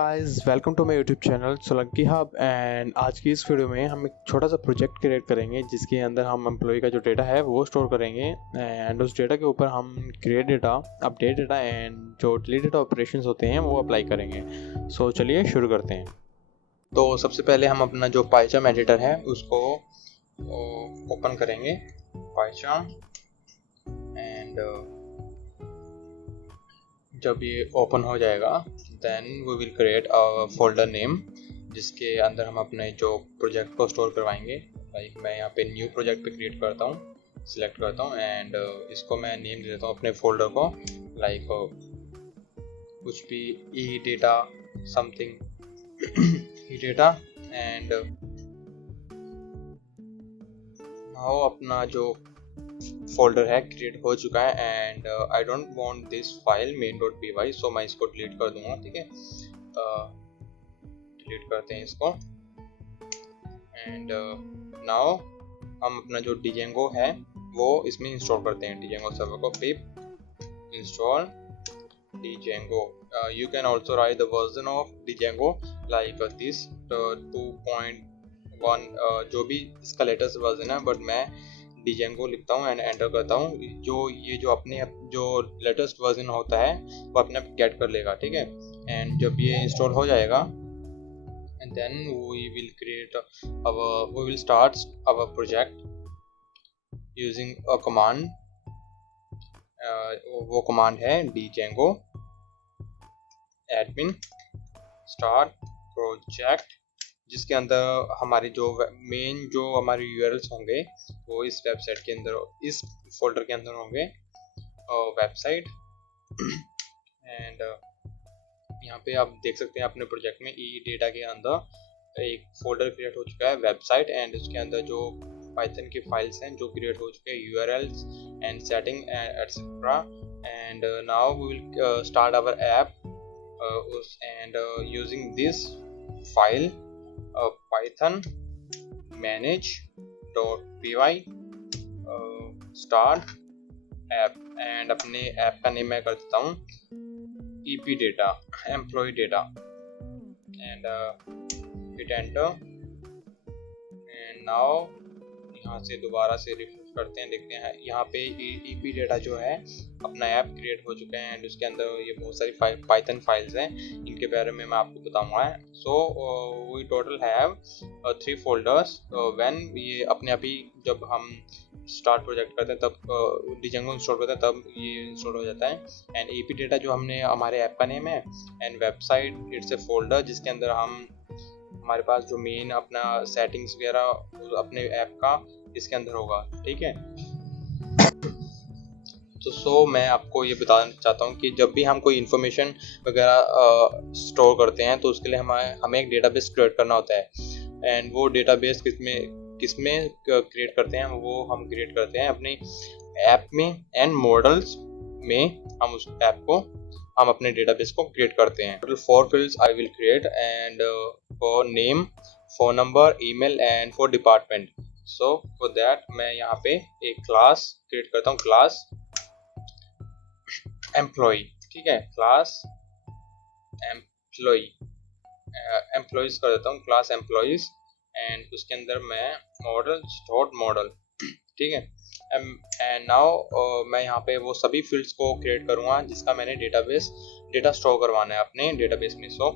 Guys, welcome to my YouTube channel Solanki hub. And आज की इस वीडियो में हम एक छोटा सा प्रोजेक्ट क्रिएट करेंगे जिसके अंदर हम एम्प्लॉय का जो डेटा है वो स्टोर करेंगे। एंड उस डेटा के ऊपर हम create data, update data and जो डिलीट डेटा ऑपरेशंस होते हैं वो अप्लाई करेंगे। सो चलिए शुरू करते हैं। तो सबसे पहले हम अपना जो पाइचार्म एडिटर है उसको ओपन करेंगे, पाइचार्म। एंड जब ये ओपन हो जाएगा then we will create a folder name जिसके अंदर हम अपने जो प्रोजेक्ट को स्टोर करवाएंगे। लाइक मैं यहाँ पे न्यू प्रोजेक्ट पे क्रिएट करता हूँ, सिलेक्ट करता हूँ एंड इसको मैं नेम दे देता हूँ अपने फोल्डर को। लाइक कुछ भी E data something E data. And now अपना जो फोल्डर है क्रिएट हो चुका है and I don't want this file main.py, so मैं इसको डिलीट कर दूंगा। ठीक है, डिलीट करते हैं इसको। एंड नाउ हम अपना जो Django है वो इसमें इंस्टॉल करते हैं। Django सर्वर को pip install Django. You can also write the version of Django like this 2.1, जो भी इसका लेटेस्ट वर्जन है, बट मैं Django लिखता हूँ एंड एंटर करता हूँ। जो अपने जो लेटेस्ट वर्जन होता है वो अपने आप गेट कर लेगा। ठीक है, एंड जब ये इंस्टॉल हो जाएगा and then we will start our project using a command. वो कमांड है Django admin start project, जिसके अंदर हमारी जो मेन जो हमारे यूआरएल्स होंगे वो इस वेबसाइट के अंदर, इस फोल्डर के अंदर होंगे, वेबसाइट। एंड यहाँ पे आप देख सकते हैं अपने प्रोजेक्ट में ई डेटा के अंदर एक फोल्डर क्रिएट हो चुका है वेबसाइट, एंड उसके अंदर जो पाइथन की फाइल्स हैं जो क्रिएट हो चुके हैं, URLs and setting etcetera. And now we will start our app and using this file python manage.py start app। And अपने ऐप का नेम मैं कर देता हूँ EP data, employee data, and hit enter। and now यहाँ से दोबारा से रिफ्रेश करते हैं, देखते हैं यहाँ पे EP डेटा जो है अपना ऐप क्रिएट हो चुका है एंड उसके अंदर ये बहुत सारी पाइथन फाइल्स हैं, इनके बारे में मैं आपको बताऊंगा। So we total have 3 folders. When ये अपने आप ही जब हम स्टार्ट प्रोजेक्ट करते हैं तब Django इंस्टॉल करते हैं तब ये इंस्टॉल हो जाता है। एंड EP डेटा जो हमने हमारे ऐप का नेम है and website it's a folder जिसके अंदर हम हमारे पास जो मेन अपना सेटिंग्स वगैरह अपने ऐप का इसके अंदर होगा। ठीक है, तो मैं आपको ये बताना चाहता हूँ कि जब भी हम कोई इन्फॉर्मेशन वगैरह स्टोर करते हैं तो उसके लिए हमें एक डेटाबेस क्रिएट करना होता है। एंड वो डेटाबेस किसमें क्रिएट करते हैं, वो हम क्रिएट करते हैं अपनी ऐप में एंड मॉडल्स में। हम उस ऐप को हम अपने डेटाबेस को क्रिएट करते हैं। Total 4 fields I will create and for name, phone number, email and for department. So for that मैं यहाँ पे एक क्लास क्रिएट करता हूँ, क्लास एम्प्लॉय। ठीक है, क्लास एम्प्लॉय, एम्प्लॉयज कर देता हूँ, क्लास एम्प्लॉयज। एंड उसके अंदर मैं मॉडल। ठीक है, एंड नाउ मैं यहाँ पे वो सभी फील्ड्स को क्रिएट करूँगा जिसका मैंने डेटा स्टोर करवाना है अपने डेटाबेस में। सो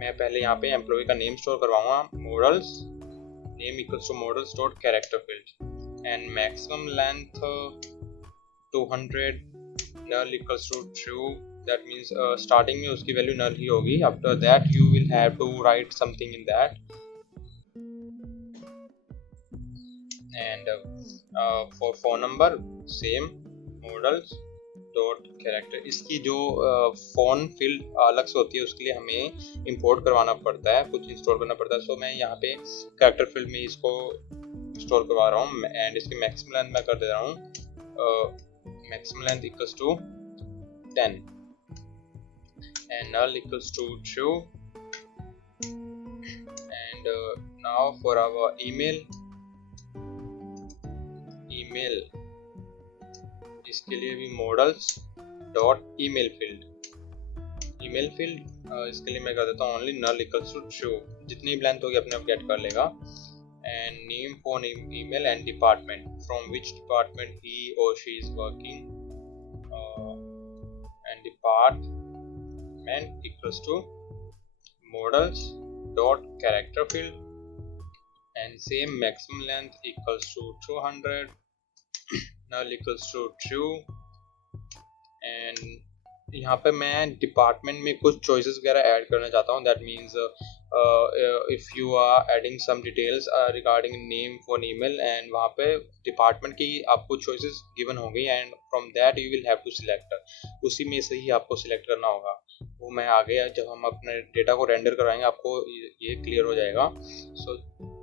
मैं पहले यहाँ पे एम्प्लॉय का नेम स्टोर करवाऊंगा, models name equals to models dot character field and maximum length 200, null equals to true, that means starting में उसकी वैल्यू null ही होगी। after that you will have to write something in that। and for phone number same models dot character। इसकी जो phone field अलग से होती है उसके लिए हमें इंपोर्ट करवाना पड़ता है, कुछ इंस्टॉल करना पड़ता है। सो मैं यहाँ पे कैरेक्टर फील्ड में इसको स्टोर करवा रहा हूँ एंड इसकी मैक्सिमम लेंथ मैं कर दे रहा हूँ maximum length equals to 10 and null equals to true। and now for our email इसके लिए भी models dot email field email field, इसके लिए मैं कर देता हूँ only null equals to true, जितनी भी लेंथ होगी अपने आप गेट कर लेगा। And name phone email and department, from which department he और she is working, and department equals to models dot character field, and same maximum length equals to 200, null equals to true। And यहाँ पे मैं department में कुछ choices वगैरह add करना चाहता हूँ। That means if you are adding some details regarding name for email, and वहाँ पे डिपार्टमेंट की आपको चॉइसेस गिवन हो गई, and from that you will have to select, उसी में से ही आपको सिलेक्ट करना होगा। वो मैं आगे जब हम अपने डेटा को रेंडर करवाएंगे आपको ये क्लियर हो जाएगा। सो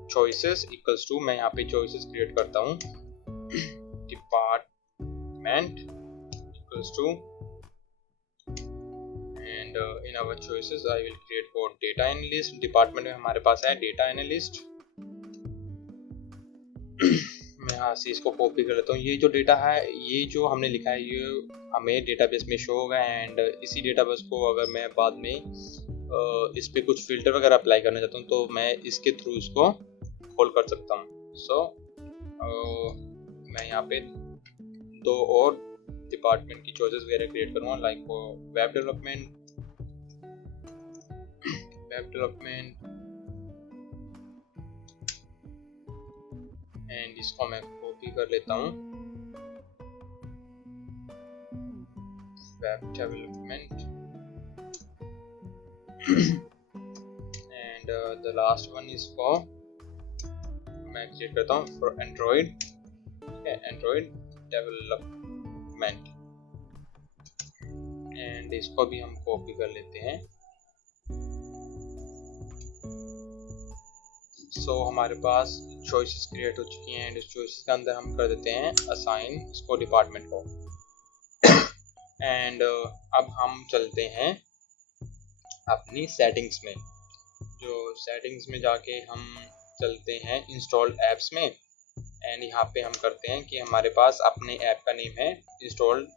चॉइसेस इक्वल्स टू, मैं यहाँ पे चॉइसेस क्रिएट करता हूँ, department equals to, and in our choices I will create for data analyst। Department में हमारे पास है डेटा एनालिस्ट। मैं यहाँ से इसको कॉपी कर लेता हूँ। ये जो डेटा है, ये जो हमने लिखा है, ये हमें डेटाबेस में शो होगा, एंड इसी डेटाबेस को अगर मैं बाद में इस पे कुछ फिल्टर वगैरह अप्लाई करना चाहता हूँ तो मैं इसके थ्रू इसको खोल कर सकता हूँ। सो मैं यहाँ पे दो और डिपार्टमेंट की चॉइसेस वगैरह क्रिएट करूँगा, लाइक वेब डेवलपमेंट, एंड इसको मैं कॉपी कर लेता हूँ, web development, and the last one is for, मैं क्रिएट करता हूँ for Android, Android development, and इसको भी हम कॉपी कर लेते हैं। सो हमारे पास चॉइसेस क्रिएट हो चुकी हैं, एंड इस चॉइसेस के अंदर हम कर देते हैं असाइन इसको डिपार्टमेंट को। एंड अब हम चलते हैं अपनी सेटिंग्स में। जो सेटिंग्स में जाके हम चलते हैं इंस्टॉल्ड ऐप्स में, एंड यहाँ पे हम करते हैं कि हमारे पास अपने ऐप का नेम है इंस्टॉल्ड,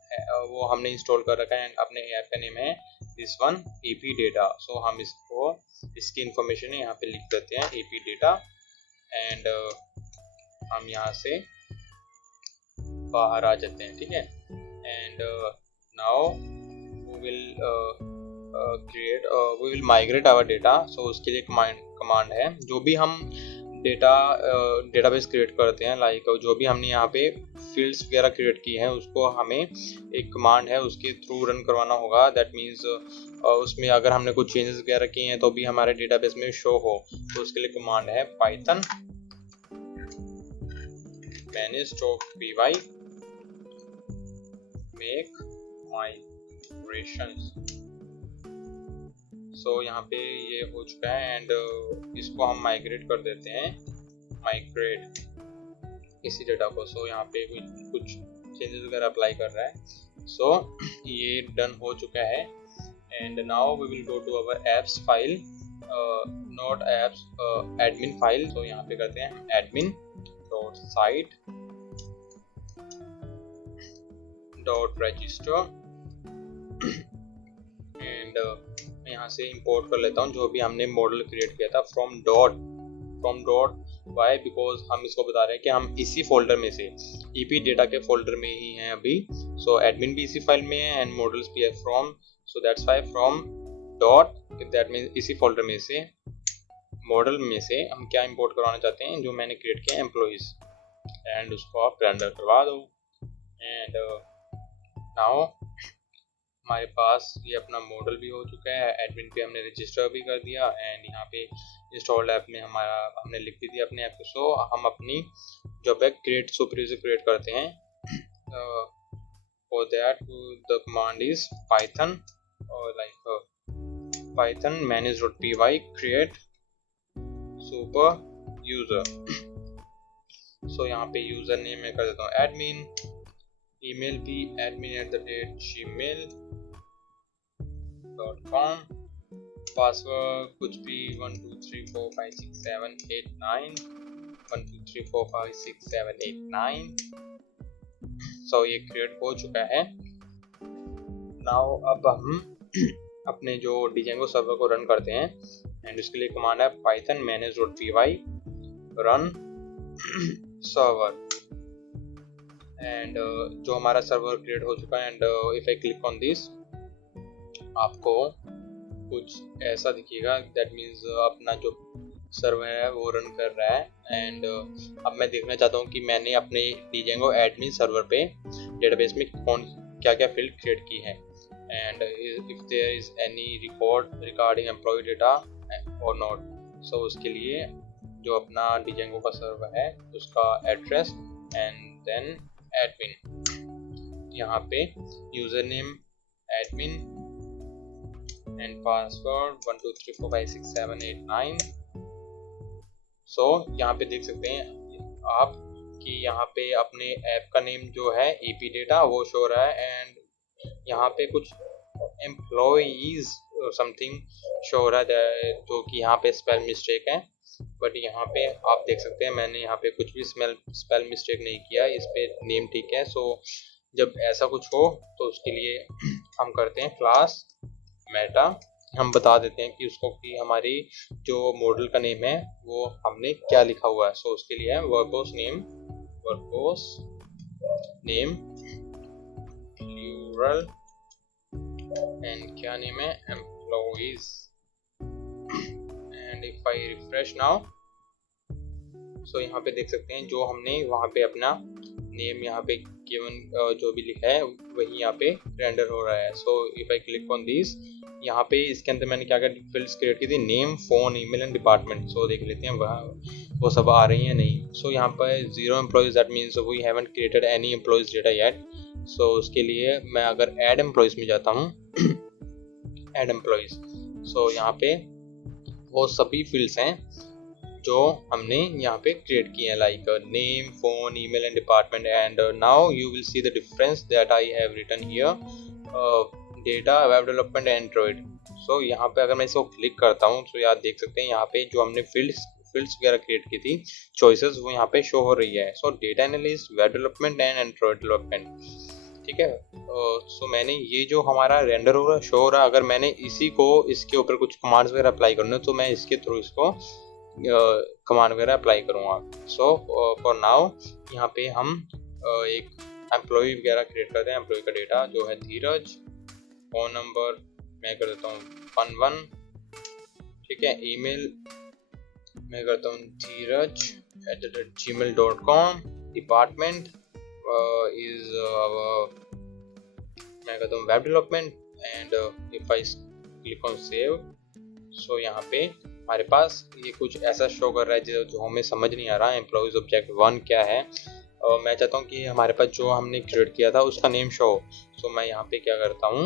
वो हमने इंस्टॉल कर रखा है, एंड अपने ऐप का नेम है दिस वन ईपी डेटा। सो हम इसको, इसकी इंफॉर्मेशन यहाँ पे लिख देते हैं ईपी डेटा, एंड हम यहाँ से बाहर आ जाते हैं, ठीक है। And now we will migrate our data. So उसके लिए कमांड है, जो भी हम डेटाबेस क्रिएट करते हैं, लाइक जो भी हमने यहाँ पे फील्ड्स वगैरह क्रिएट की हैं, उसको हमें एक कमांड है उसके थ्रू रन करवाना होगा। दैट मीन्स उसमें अगर हमने कुछ चेंजेस वगैरह किए हैं तो भी हमारे डेटाबेस में शो हो, तो उसके लिए कमांड है पाइथन manage.py मेक माइग्रेशंस। सो यहाँ पे ये हो चुका है, एंड इसको हम माइग्रेट कर देते हैं, माइग्रेट इसी डेटा को। सो यहाँ पे कुछ चेंजेस वगैरह अप्लाई कर रहा है। सो ये डन हो चुका है, and now we will go to our apps file, not apps, admin file. So यहाँ पे करते हैं admin dot site dot register, and यहाँ से इंपोर्ट कर लेता हूँ जो भी हमने मॉडल क्रिएट किया था फ्रॉम डॉट वाई, बिकॉज हम इसको बता रहे हैं कि हम इसी फोल्डर में से, ईपी डेटा के फोल्डर में ही हैं अभी। सो एडमिन भी इसी फाइल में है, एंड मॉडल्स भी है from, so that's why from dot, that means इसी फोल्डर में से, मॉडल में से हम क्या इंपोर्ट करवाना चाहते हैं, जो मैंने क्रिएट किया एम्प्लॉइज, एंड उसको आप रेंडर करवा दो। एंड नाउ हमारे पास ये अपना मॉडल भी हो चुका है, एडमिन पे हमने रजिस्टर भी कर दिया, एंड यहाँ पे इंस्टॉल्ड ऐप में हमने लिख भी दिया अपने ऐप को। सो हम अपनी जब एक क्रिएट सुपर से क्रिएट करते हैं, for that the command is Python और like Python manage.py create super user। So यहाँ पे यूजर नेम में कर देता हूँ एडमिन, ईमेल भी admin@gmail.com, पासवर्ड कुछ भी 1234567891, 1234567891। सो ये क्रिएट हो चुका है। नाउ अब हम अपने जो Django सर्वर को रन करते हैं, एंड उसके लिए कमांड है python manage.py run server। And जो हमारा सर्वर क्रिएट हो चुका है, and if I click on this, आपको कुछ ऐसा दिखेगा। दैट मीन्स अपना जो सर्वर है वो रन कर रहा है। एंड अब मैं देखना चाहता हूँ कि मैंने अपने Django एडमिन सर्वर पे डेटाबेस में क्या क्या फील्ड क्रिएट की है, and if there is any record regarding employee data और नॉट। सो उसके लिए जो अपना Django का सर्वर है उसका एड्रेस एंड देन एडमिन, यहाँ पे user name admin and password 1 2 3 4 5 6 7 8 9। सो यहाँ पे देख सकते हैं आप कि यहाँ पे अपने ऐप का नेम जो है ईपी डेटा वो शो हो रहा है, एंड यहाँ पे कुछ एम्प्लॉइज समथिंग शो हो रहा है जो कि यहाँ पे स्पेल मिस्टेक है। बट यहाँ पे आप देख सकते हैं मैंने यहाँ पे कुछ भी स्पेल मिस्टेक नहीं किया, इस पे नेम ठीक है। सो जब ऐसा कुछ हो तो उसके लिए हम करते हैं क्लास मेटा, हम बता देते हैं कि उसको कि हमारी जो मॉडल का नेम है वो हमने क्या लिखा हुआ है। सो उसके लिए है वर्बोस नेम प्लूरल एंड क्या नेम है employees. And if I refresh now, so यहाँ पे देख सकते हैं जो हमने वहाँ पे अपना नेम यहाँ पे गिवन जो भी लिखा है वही यहाँ पे रेंडर हो रहा है। So if I click on this, यहाँ पे इसके अंदर मैंने क्या क्या फील्ड्स क्रिएट की थी, name, phone, email and department. So देख लेते हैं वो सब आ रही हैं नहीं। सो यहाँ पर 0 employees, that means we haven't created any employees data yet. So उसके लिए मैं अगर ऐड एम्प्लॉइज में जाता हूँ ऐड एम्प्लॉइज, सो यहाँ पे वो सभी फील्ड्स हैं जो हमने यहाँ पे क्रिएट किए हैं, like name, phone, email and department. And now you will see the difference that I have written here, data, web development, android. So यहाँ पे अगर मैं इसको क्लिक करता हूँ तो यार देख सकते हैं यहाँ पे जो हमने फील्ड्स वगैरह क्रिएट की थी, चॉइसेस, वो यहाँ पे शो हो रही है। सो data analyst, web development and Android development, ठीक है। सो मैंने ये जो हमारा रेंडर हो रहा है, शो हो रहा है, अगर मैंने इसी को इसके ऊपर कुछ कमांड्स वगैरह अप्लाई करना है तो मैं इसके थ्रू इसको कमांड वगैरह अप्लाई करूँगा। सो फॉर नाउ यहाँ पे हम एक एम्प्लॉय वगैरह क्रिएट करते हैं। एम्प्लॉय का डेटा जो है धीरज, फोन नंबर मैं कर देता हूँ 11, ठीक है। ईमेल मैं करता हूँ dheeraj@gmail.com। डिपार्टमेंट इज मैं करता हूँ web development. And if I click on save, so यहाँ पे हमारे पास ये कुछ ऐसा शो कर रहा है जो हमें समझ नहीं आ रहा। एम्प्लॉइज ऑब्जेक्ट 1 क्या है, और मैं चाहता हूँ कि हमारे पास जो हमने क्रिएट किया था उसका नेम शो हो। सो मैं यहाँ पे क्या करता हूँ,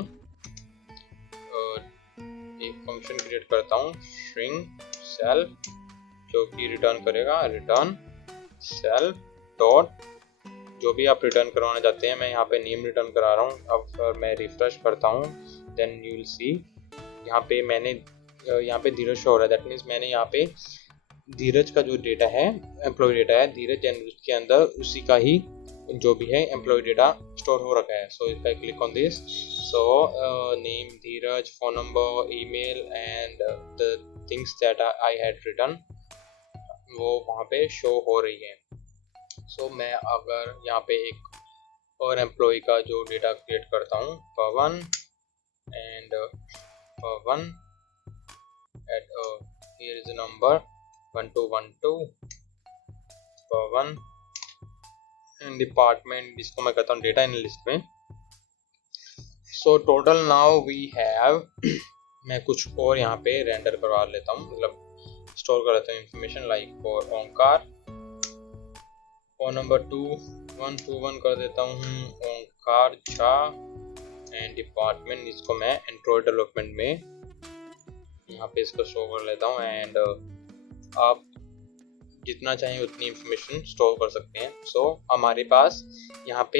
एक फंक्शन क्रिएट करता हूँ string self, जो कि रिटर्न करेगा रिटर्न सेल्फ डॉट, जो भी आप रिटर्न करवाना चाहते हैं। मैं यहाँ पे नेम रिटर्न करा रहा हूँ। अब मैं रिफ्रेश करता हूँ, देन यू विल सी यहाँ पे मैंने यहाँ पे धीरज शो हो रहा है। दैट मीन्स मैंने यहाँ पे धीरज का जो डेटा है एम्प्लॉय डेटा है धीरज, एंड उसके अंदर उसी का ही जो भी है एम्प्लॉय डेटा स्टोर हो रखा है। So if I click on this, so name Dheeraj, phone number, email and the things that I had written वो वहाँ पे शो हो रही है। सो मैं अगर यहाँ पे एक और एम्प्लॉय का जो डेटा क्रिएट करता हूँ Pavan, and Pavan at here is a number 1212 Pavan, and department इसको मैं कहता हूँ डेटा एनालिस्ट में। So total now we have मैं कुछ और यहाँ पे रेंडर करवा लेता हूँ, मतलब स्टोर कर लेता हूँ information, like for Omkar phone number 2121 कर देता हूँ ओंकार झा, एंड डिपार्टमेंट इसको मैं एंड्रॉइड डेवलपमेंट में यहाँ पे इसको शो कर लेता हूँ। एंड आप जितना चाहें उतनी इंफॉर्मेशन स्टोर कर सकते हैं। सो हमारे पास यहाँ पे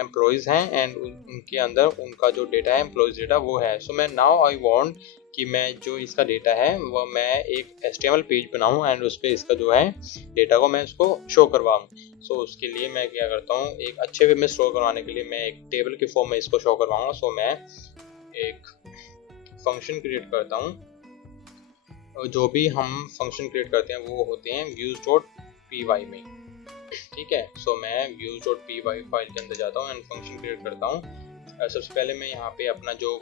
एम्प्लॉयज़ हैं, एंड उनके अंदर उनका जो डेटा है एम्प्लॉयज़ डेटा वो है। सो मैं नाउ आई वांट कि मैं जो इसका डेटा है वो मैं एक HTML पेज बनाऊँ, एंड उस पर इसका जो है डेटा को मैं उसको शो करवाऊँ। सो उसके लिए मैं क्या करता हूँ, एक अच्छे वे में स्टोर करवाने के लिए मैं एक टेबल के फॉर्म में इसको शो करवाऊँगा। सो मैं एक फंक्शन क्रिएट करता हूँ, और जो भी हम फंक्शन क्रिएट करते हैं वो होते हैं views.py में, ठीक है। सो मैं views.py फाइल के अंदर जाता हूँ एंड फंक्शन क्रिएट करता हूँ। सबसे पहले मैं यहाँ पे अपना जो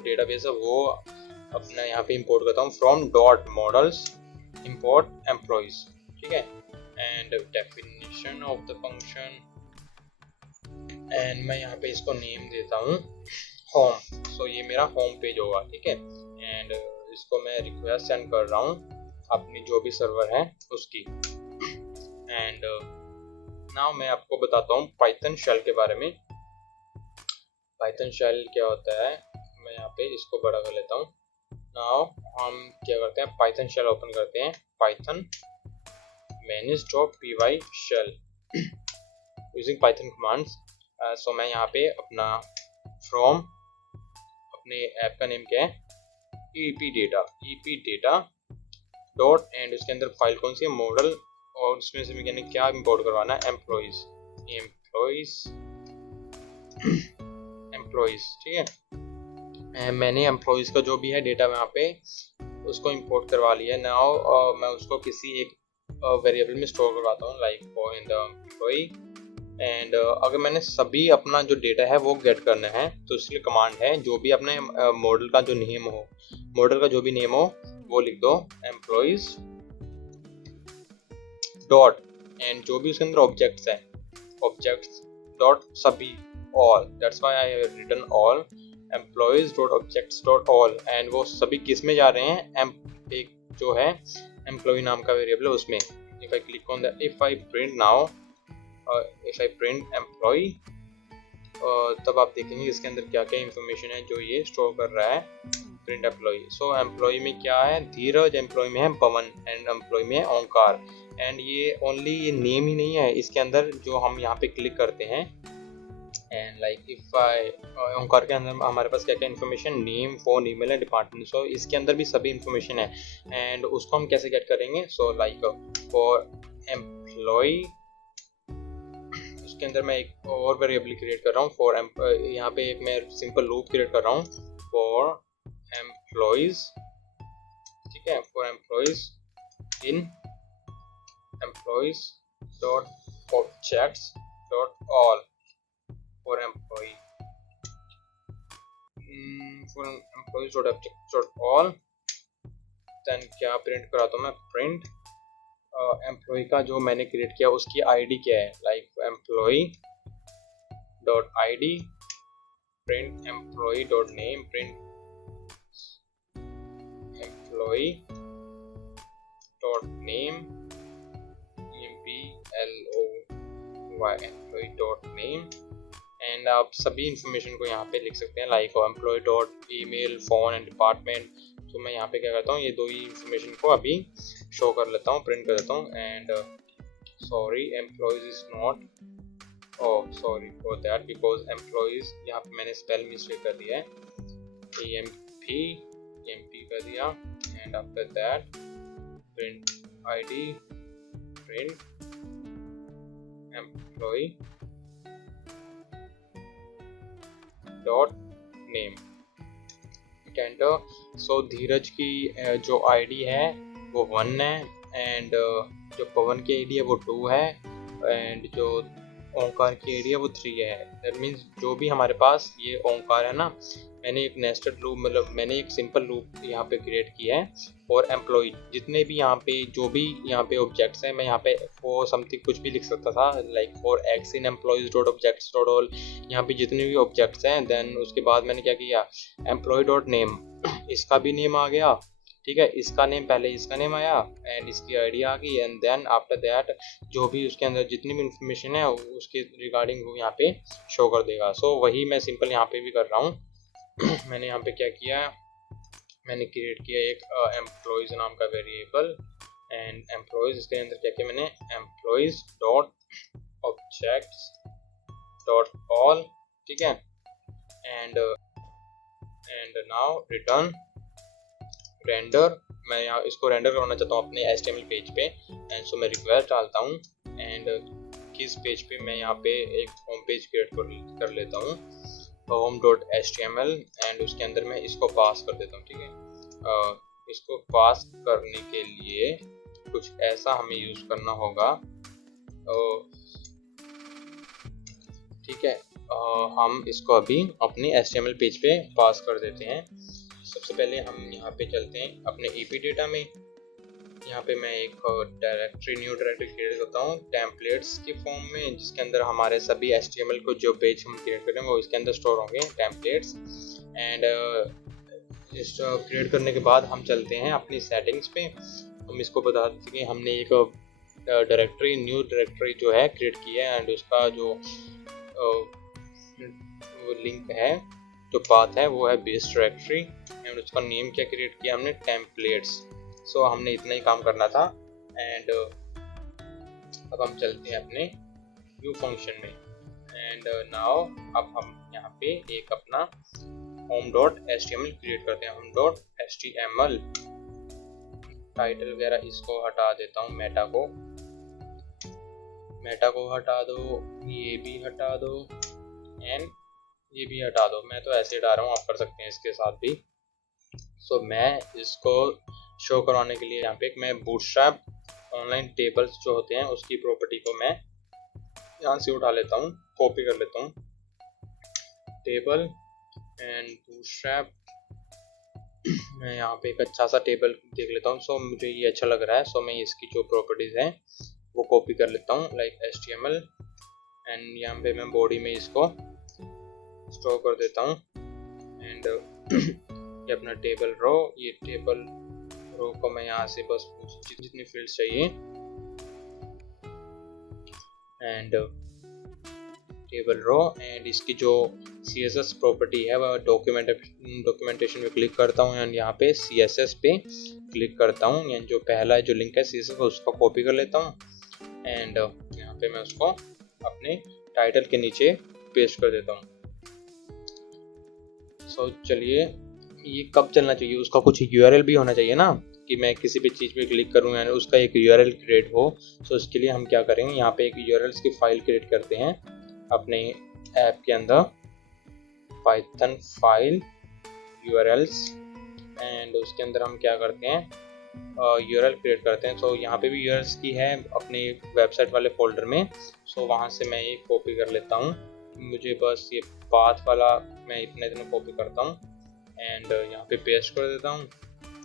डेटाबेस है वो अपना यहाँ पे इंपोर्ट करता हूँ from dot models import employees, ठीक है। And definition of the function, and मैं यहाँ पे इसको नेम देता हूँ होम। सो ये मेरा होम पेज होगा, ठीक है। एंड इसको मैं रिक्वेस्ट सेंड कर रहा हूँ अपनी जो भी सर्वर है उसकी। एंड नाउ मैं आपको बताता हूँ पाइथन शेल के बारे में। पाइथन शेल क्या होता है, मैं यहाँ पे इसको बड़ा कर लेता हूँ। नाउ हम क्या करते हैं, पाइथन शेल ओपन करते हैं, Python manage.py shell using Python commands. So मैं यहाँ पे अपना फ्रॉम अपने ऐप का नेम क्या है, ep data डॉट, एंड उसके अंदर फाइल कौन सी है, मॉडल, और उसमें से मैंने क्या इंपोर्ट करवाना है, एम्प्लॉयज, ठीक है। मैंने एम्प्लॉयज का जो भी है डेटा वहाँ पे उसको इंपोर्ट करवा लिया। नाउ मैं उसको किसी एक वेरिएबल में स्टोर करवाता हूँ, like for in the employee. And अगर मैंने सभी अपना जो डेटा है वो गेट करना है तो इसलिए कमांड है, जो भी अपने मॉडल का जो नेम हो, मॉडल का जो भी नेम हो वो लिख दो एम्प्लॉयज डॉट, एंड जो भी उसके अंदर ऑब्जेक्ट्स है, ऑब्जेक्ट्स डॉट सभी, all, that's why I have written all employees dot objects dot all. And वो सभी किस में जा रहे हैं, एक जो है एम्प्लॉय नाम का वेरिएबल है उसमें। If I click on the, if I print now, if I print employee, तब आप देखेंगे इसके अंदर क्या क्या इंफॉर्मेशन है जो ये स्टोर कर रहा है, प्रिंट एम्प्लॉय। सो एम्प्लॉय में क्या है, धीरज, एम्प्लॉय में है पवन, एंड एम्प्लॉय में है ओंकार। एंड ये ओनली ये नेम ही नहीं है, इसके अंदर जो हम यहाँ पे क्लिक करते हैं, एंड लाइक इफ आई, ओंकार के अंदर हमारे पास क्या क्या इन्फॉर्मेशन, नेम, फोन, ईमेल है, डिपार्टमेंट। सो इसके अंदर भी सभी इन्फॉर्मेशन है, एंड उसको हम कैसे गेट करेंगे। सो लाइक फॉर एम्प्लॉय, उसके अंदर मैं एक और वेरिएबल क्रिएट कर रहा हूँ फॉर, यहाँ पे एक मैं सिंपल लूप क्रिएट कर रहा हूँ फॉर एम्प्लॉयज, ठीक है, for employees in employees dot objects dot all, for employee, for employees dot objects dot all. Then क्या प्रिंट कराता हूँ मैं, प्रिंट एम्प्लॉय का जो मैंने क्रिएट किया उसकी आईडी क्या है, like employee dot ID, print employ dot name, print employ dot name, EMPLOY, employ dot name. And आप सभी इंफॉर्मेशन को यहाँ पे लिख सकते हैं, like employee dot email, phone and department. तो मैं यहाँ पे क्या करता हूँ, ये दो ही इंफॉर्मेशन को अभी शो कर लेता हूँ, प्रिंट कर देता हूँ। And sorry employees is not, oh sorry for that, because employees यहाँ पे मैंने स्पेल मिस्टेक कर दिया है, EMP कर दिया। And after that print ID, print employ dot name, enter. So Dheeraj की जो आईडी है वो 1 है, एंड जो पवन की आईडी है वो 2 है, एंड जो ओंकार की आईडी है वो 3 है। दैट मीन्स जो भी हमारे पास ये ओंकार है ना, मैंने एक नेस्टेड लूप, मतलब मैंने एक सिंपल लूप यहाँ पे क्रिएट किया है और एम्प्लॉय, जितने भी यहाँ पे जो भी यहाँ पे ऑब्जेक्ट्स हैं, मैं यहाँ पे फॉर समथिंग कुछ भी लिख सकता था, like for x in employees dot objects dot all, यहाँ पे जितने भी ऑब्जेक्ट्स हैं। देन उसके बाद मैंने क्या किया, एम्प्लॉय डॉट नेम, इसका भी नेम आ गया, ठीक है, इसका नेम, पहले इसका नेम आया एंड इसकी आईडी आ गई, एंड देन आफ्टर दैट जो भी उसके अंदर जितनी भी इंफॉर्मेशन है उसके रिगार्डिंग वो यहाँ पे शो कर देगा। सो वही मैं सिंपल यहाँ पे भी कर रहा हूँ। मैंने यहाँ पे क्या किया, मैंने क्रिएट किया एक एम्प्लॉयज नाम का वेरिएबल, एंड एम्प्लॉयज इसके अंदर क्या किया मैंने, employees dot objects dot all, ठीक है। एंड नाउ रिटर्न रेंडर, मैं यहाँ इसको रेंडर करवाना चाहता हूँ अपने HTML पेज पे। एंड सो मैं रिक्वेस्ट डालता हूँ, एंड किस पेज पे, मैं यहाँ पे एक होम पेज क्रिएट कर लेता हूँ, home.html एंड उसके अंदर मैं इसको पास कर देता हूँ। ठीक है, इसको पास करने के लिए कुछ ऐसा हमें यूज करना होगा। ठीक है, हम इसको अभी अपने HTML पेज पे पास कर देते हैं। सबसे पहले हम यहाँ पे चलते हैं अपने EP डेटा में। यहाँ पे मैं एक न्यू डायरेक्टरी क्रिएट करता हूँ टेम्पलेट्स के फॉर्म में, जिसके अंदर हमारे सभी HTML को जो पेज हम क्रिएट करेंगे वो इसके अंदर स्टोर होंगे, टेम्पलेट्स। एंड इस क्रिएट करने के बाद हम चलते हैं अपनी सेटिंग्स पे। हम इसको बता देते कि हमने एक न्यू डायरेक्टरी जो है क्रिएट की है एंड उसका जो वो लिंक है, जो पाथ है वो है बेस डायरेक्टरी एंड उसका नेम क्या क्रिएट किया हमने, टेम्पलेट्स। सो हमने इतना ही काम करना था। एंड अब हम चलते हैं अपने व्यू फंक्शन में। एंड नाउ अब हम यहाँ पे एक अपना home.html क्रिएट करते हैं। home.html टाइटल वगैरह इसको हटा देता हूँ, मेटा को हटा दो, ये भी हटा दो एंड ये भी हटा दो। मैं तो ऐसे हटा रहा हूँ, आप कर सकते हैं इसके साथ भी। सो मैं इसको शो करवाने के लिए यहाँ पे मैं बूटस्ट्रैप ऑनलाइन टेबल्स जो होते हैं उसकी प्रॉपर्टी को मैं यहाँ से उठा लेता हूँ, कॉपी कर लेता हूँ, टेबल एंड बूटस्ट्रैप। मैं यहाँ पे एक अच्छा सा टेबल देख लेता हूँ। सो मुझे ये अच्छा लग रहा है, सो मैं इसकी जो प्रॉपर्टीज हैं वो कॉपी कर लेता हूँ, लाइक HTML एंड यहाँ पे मैं बॉडी में इसको स्टोर कर देता हूँ। एंड ये अपना टेबल रो, ये टेबल रो को मैं यहाँ से बस जितनी फील्ड्स चाहिए एंड टेबल रो एंड इसकी जो CSS प्रॉपर्टी है वह डॉक्यूमेंटेशन पे क्लिक करता हूँ एंड यहाँ पे CSS पे क्लिक करता हूँ। यानी जो पहला जो लिंक है CSS उसको कॉपी कर लेता हूँ एंड यहाँ पे मैं उसको अपने टाइटल के नीचे पेस्ट कर देता हूँ। सो चलिए, ये कब चलना चाहिए, उसका कुछ URL भी होना चाहिए ना, कि मैं किसी भी चीज़ पे क्लिक करूँ यानी उसका एक URL क्रिएट हो। सो इसके लिए हम क्या करेंगे, यहाँ पे एक URLs की फाइल क्रिएट करते हैं अपने ऐप के अंदर, पाइथन फाइल URLs एंड उसके अंदर हम क्या करते हैं, URL क्रिएट करते हैं। सो यहाँ पे भी URLs की है अपने वेबसाइट वाले फोल्डर में। सो वहाँ से मैं ये कॉपी कर लेता हूँ, मुझे बस ये पाथ वाला मैं इतना कॉपी करता हूँ एंड यहाँ पे पेस्ट कर देता हूँ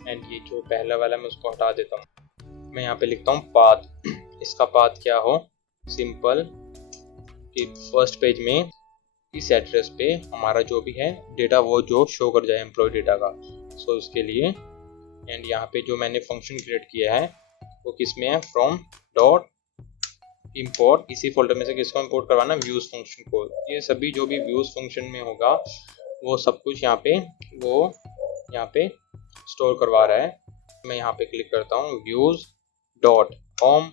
एंड ये जो पहला वाला मैं उसको हटा देता हूँ। मैं यहाँ पे लिखता हूँ पाथ। इसका पाथ क्या हो, सिंपल कि फर्स्ट पेज में इस एड्रेस पे हमारा जो भी है डेटा वो जो शो कर जाए एम्प्लॉय डेटा का। सो इसके लिए एंड यहाँ पे जो मैंने फंक्शन क्रिएट किया है वो किस में है, फ्रॉम डॉट इम्पोर्ट, इसी फोल्डर में से किसको इम्पोर्ट करवाना, व्यूज फंक्शन को। ये सभी जो भी व्यूज फंक्शन में होगा वो सब कुछ यहाँ पे स्टोर करवा रहा है। मैं यहाँ पे क्लिक करता हूँ व्यूज डॉट होम,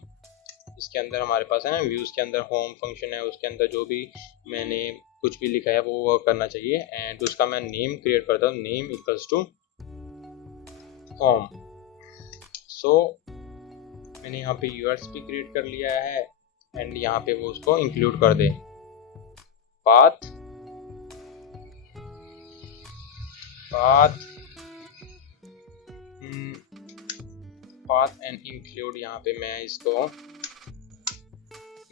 इसके अंदर हमारे पास है ना व्यूज के अंदर होम फंक्शन है, उसके अंदर जो भी मैंने कुछ भी लिखा है वो करना चाहिए एंड उसका मैं नेम क्रिएट करता हूँ, नेम इक्वल्स टू होम। सो मैंने यहाँ पे URLs भी क्रिएट कर लिया है एंड यहाँ पे वो उसको इंक्लूड कर दे, पाथ एंड इंक्लूड। यहाँ पे मैं इसको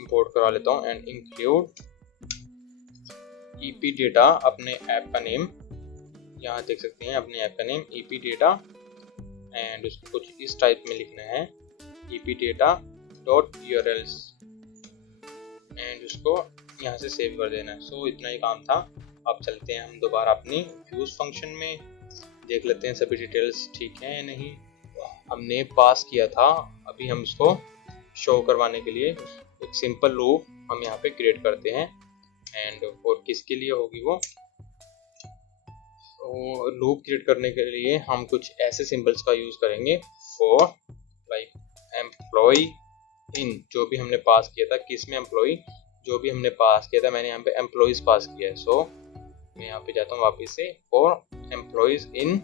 इंपोर्ट करवा लेता हूँ एंड इंक्लूड EP डेटा, अपने ऐप का नेम यहाँ देख सकते हैं, अपने ऐप का नेम EP डेटा एंड उसको कुछ इस टाइप में लिखना है, EP data dot URLs and उसको यहाँ से सेव कर देना है। सो इतना ही काम था। अब चलते हैं हम दोबारा अपनी व्यूज फंक्शन में, देख लेते हैं सभी डिटेल्स ठीक है या नहीं। हमने पास किया था, अभी हम इसको शो करवाने के लिए एक सिंपल लूप हम यहाँ पे क्रिएट करते हैं एंड और किसके लिए होगी वो लूप क्रिएट करने के लिए हम कुछ ऐसे सिंबल्स का यूज करेंगे, फॉर लाइक एम्प्लॉय इन, जो भी हमने पास किया था, किस में एम्प्लॉय, जो भी हमने पास किया था, मैंने यहाँ पे एम्प्लॉयज पास किया है। सो मैं यहाँ पे जाता हूँ वापस से, for employees in,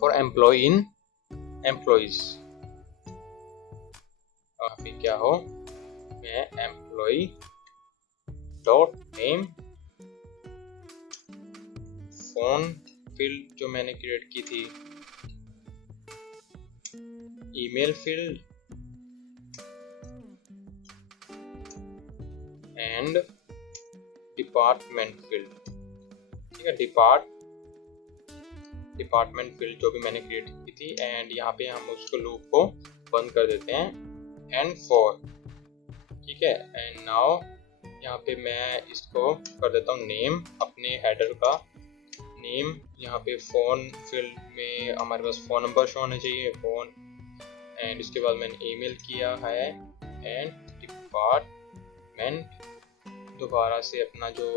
for employee in employees, यहाँ पे क्या हो, मैं employee dot name phone field जो मैंने क्रिएट की थी, email field and department field. ठीक है, डिपार्टमेंट फील्ड जो भी मैंने क्रिएट की थी, एंड यहाँ पे हम उसको लूप को बंद कर देते हैं एंड फॉर। ठीक है, एंड नाउ यहाँ पे मैं इसको कर देता हूँ नेम, अपने हेडर का नेम। यहाँ पे फ़ोन फील्ड में हमारे पास फ़ोन नंबर शो होना चाहिए, फ़ोन, एंड इसके बाद मैंने ईमेल किया है एंड डिपार्टमेंट। दोबारा से अपना जो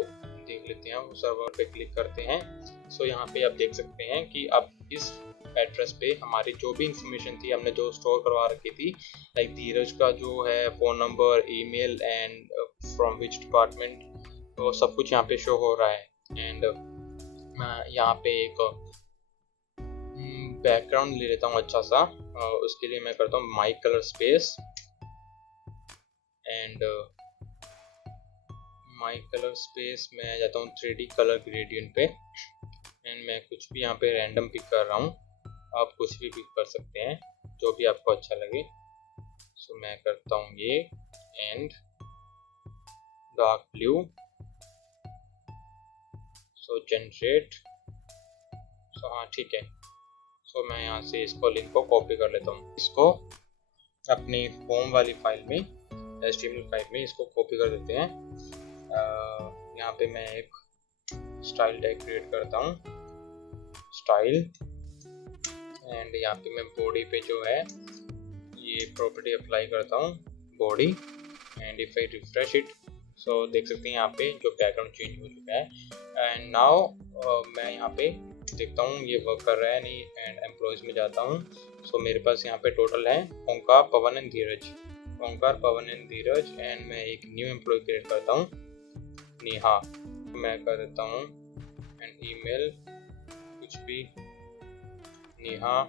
देख लेते हैं, वो सर्वर पे क्लिक करते हैं। सो यहाँ पे आप देख सकते हैं कि अब इस एड्रेस पे हमारी जो भी इंफॉर्मेशन थी, हमने जो स्टोर करवा रखी थी, लाइक धीरज का जो है phone number, email and from which department, तो सब कुछ यहाँ पे शो हो रहा है। एंड मैं यहाँ पे एक बैकग्राउंड ले लेता हूँ अच्छा सा। उसके लिए मैं करता हूँ माई colour space and my colour space में जाता हूँ 3D कलर ग्रेडियंट पे, एंड मैं कुछ भी यहाँ पे रैंडम पिक कर रहा हूँ। आप कुछ भी पिक कर सकते हैं जो भी आपको अच्छा लगे। सो मैं करता हूँ ये and dark blue, so generate. So हाँ ठीक है। सो मैं यहाँ से इसको लिंक को कॉपी कर लेता हूँ, इसको अपनी फॉर्म वाली फाइल में, HTML फाइल में इसको कॉपी कर देते हैं। यहाँ पे मैं एक स्टाइल टैग क्रिएट करता हूँ, स्टाइल, एंड यहाँ पे मैं बॉडी पे जो है ये प्रॉपर्टी अप्लाई करता हूँ, body, and if I refresh it, so देख सकते हैं यहाँ पे जो बैकग्राउंड चेंज हो चुका है। एंड नाउ मैं यहाँ पे देखता हूँ ये वर्क कर रहा है नहीं, एंड एम्प्लॉयज में जाता हूँ। सो मेरे पास यहाँ पे टोटल है Omkar, Pavan and Dheeraj, Omkar, Pavan and Dheeraj, and मैं एक न्यू एम्प्लॉय क्रिएट करता हूँ, नेहा। मैं कर देता हूँ एंड ईमेल कुछ भी, Neha,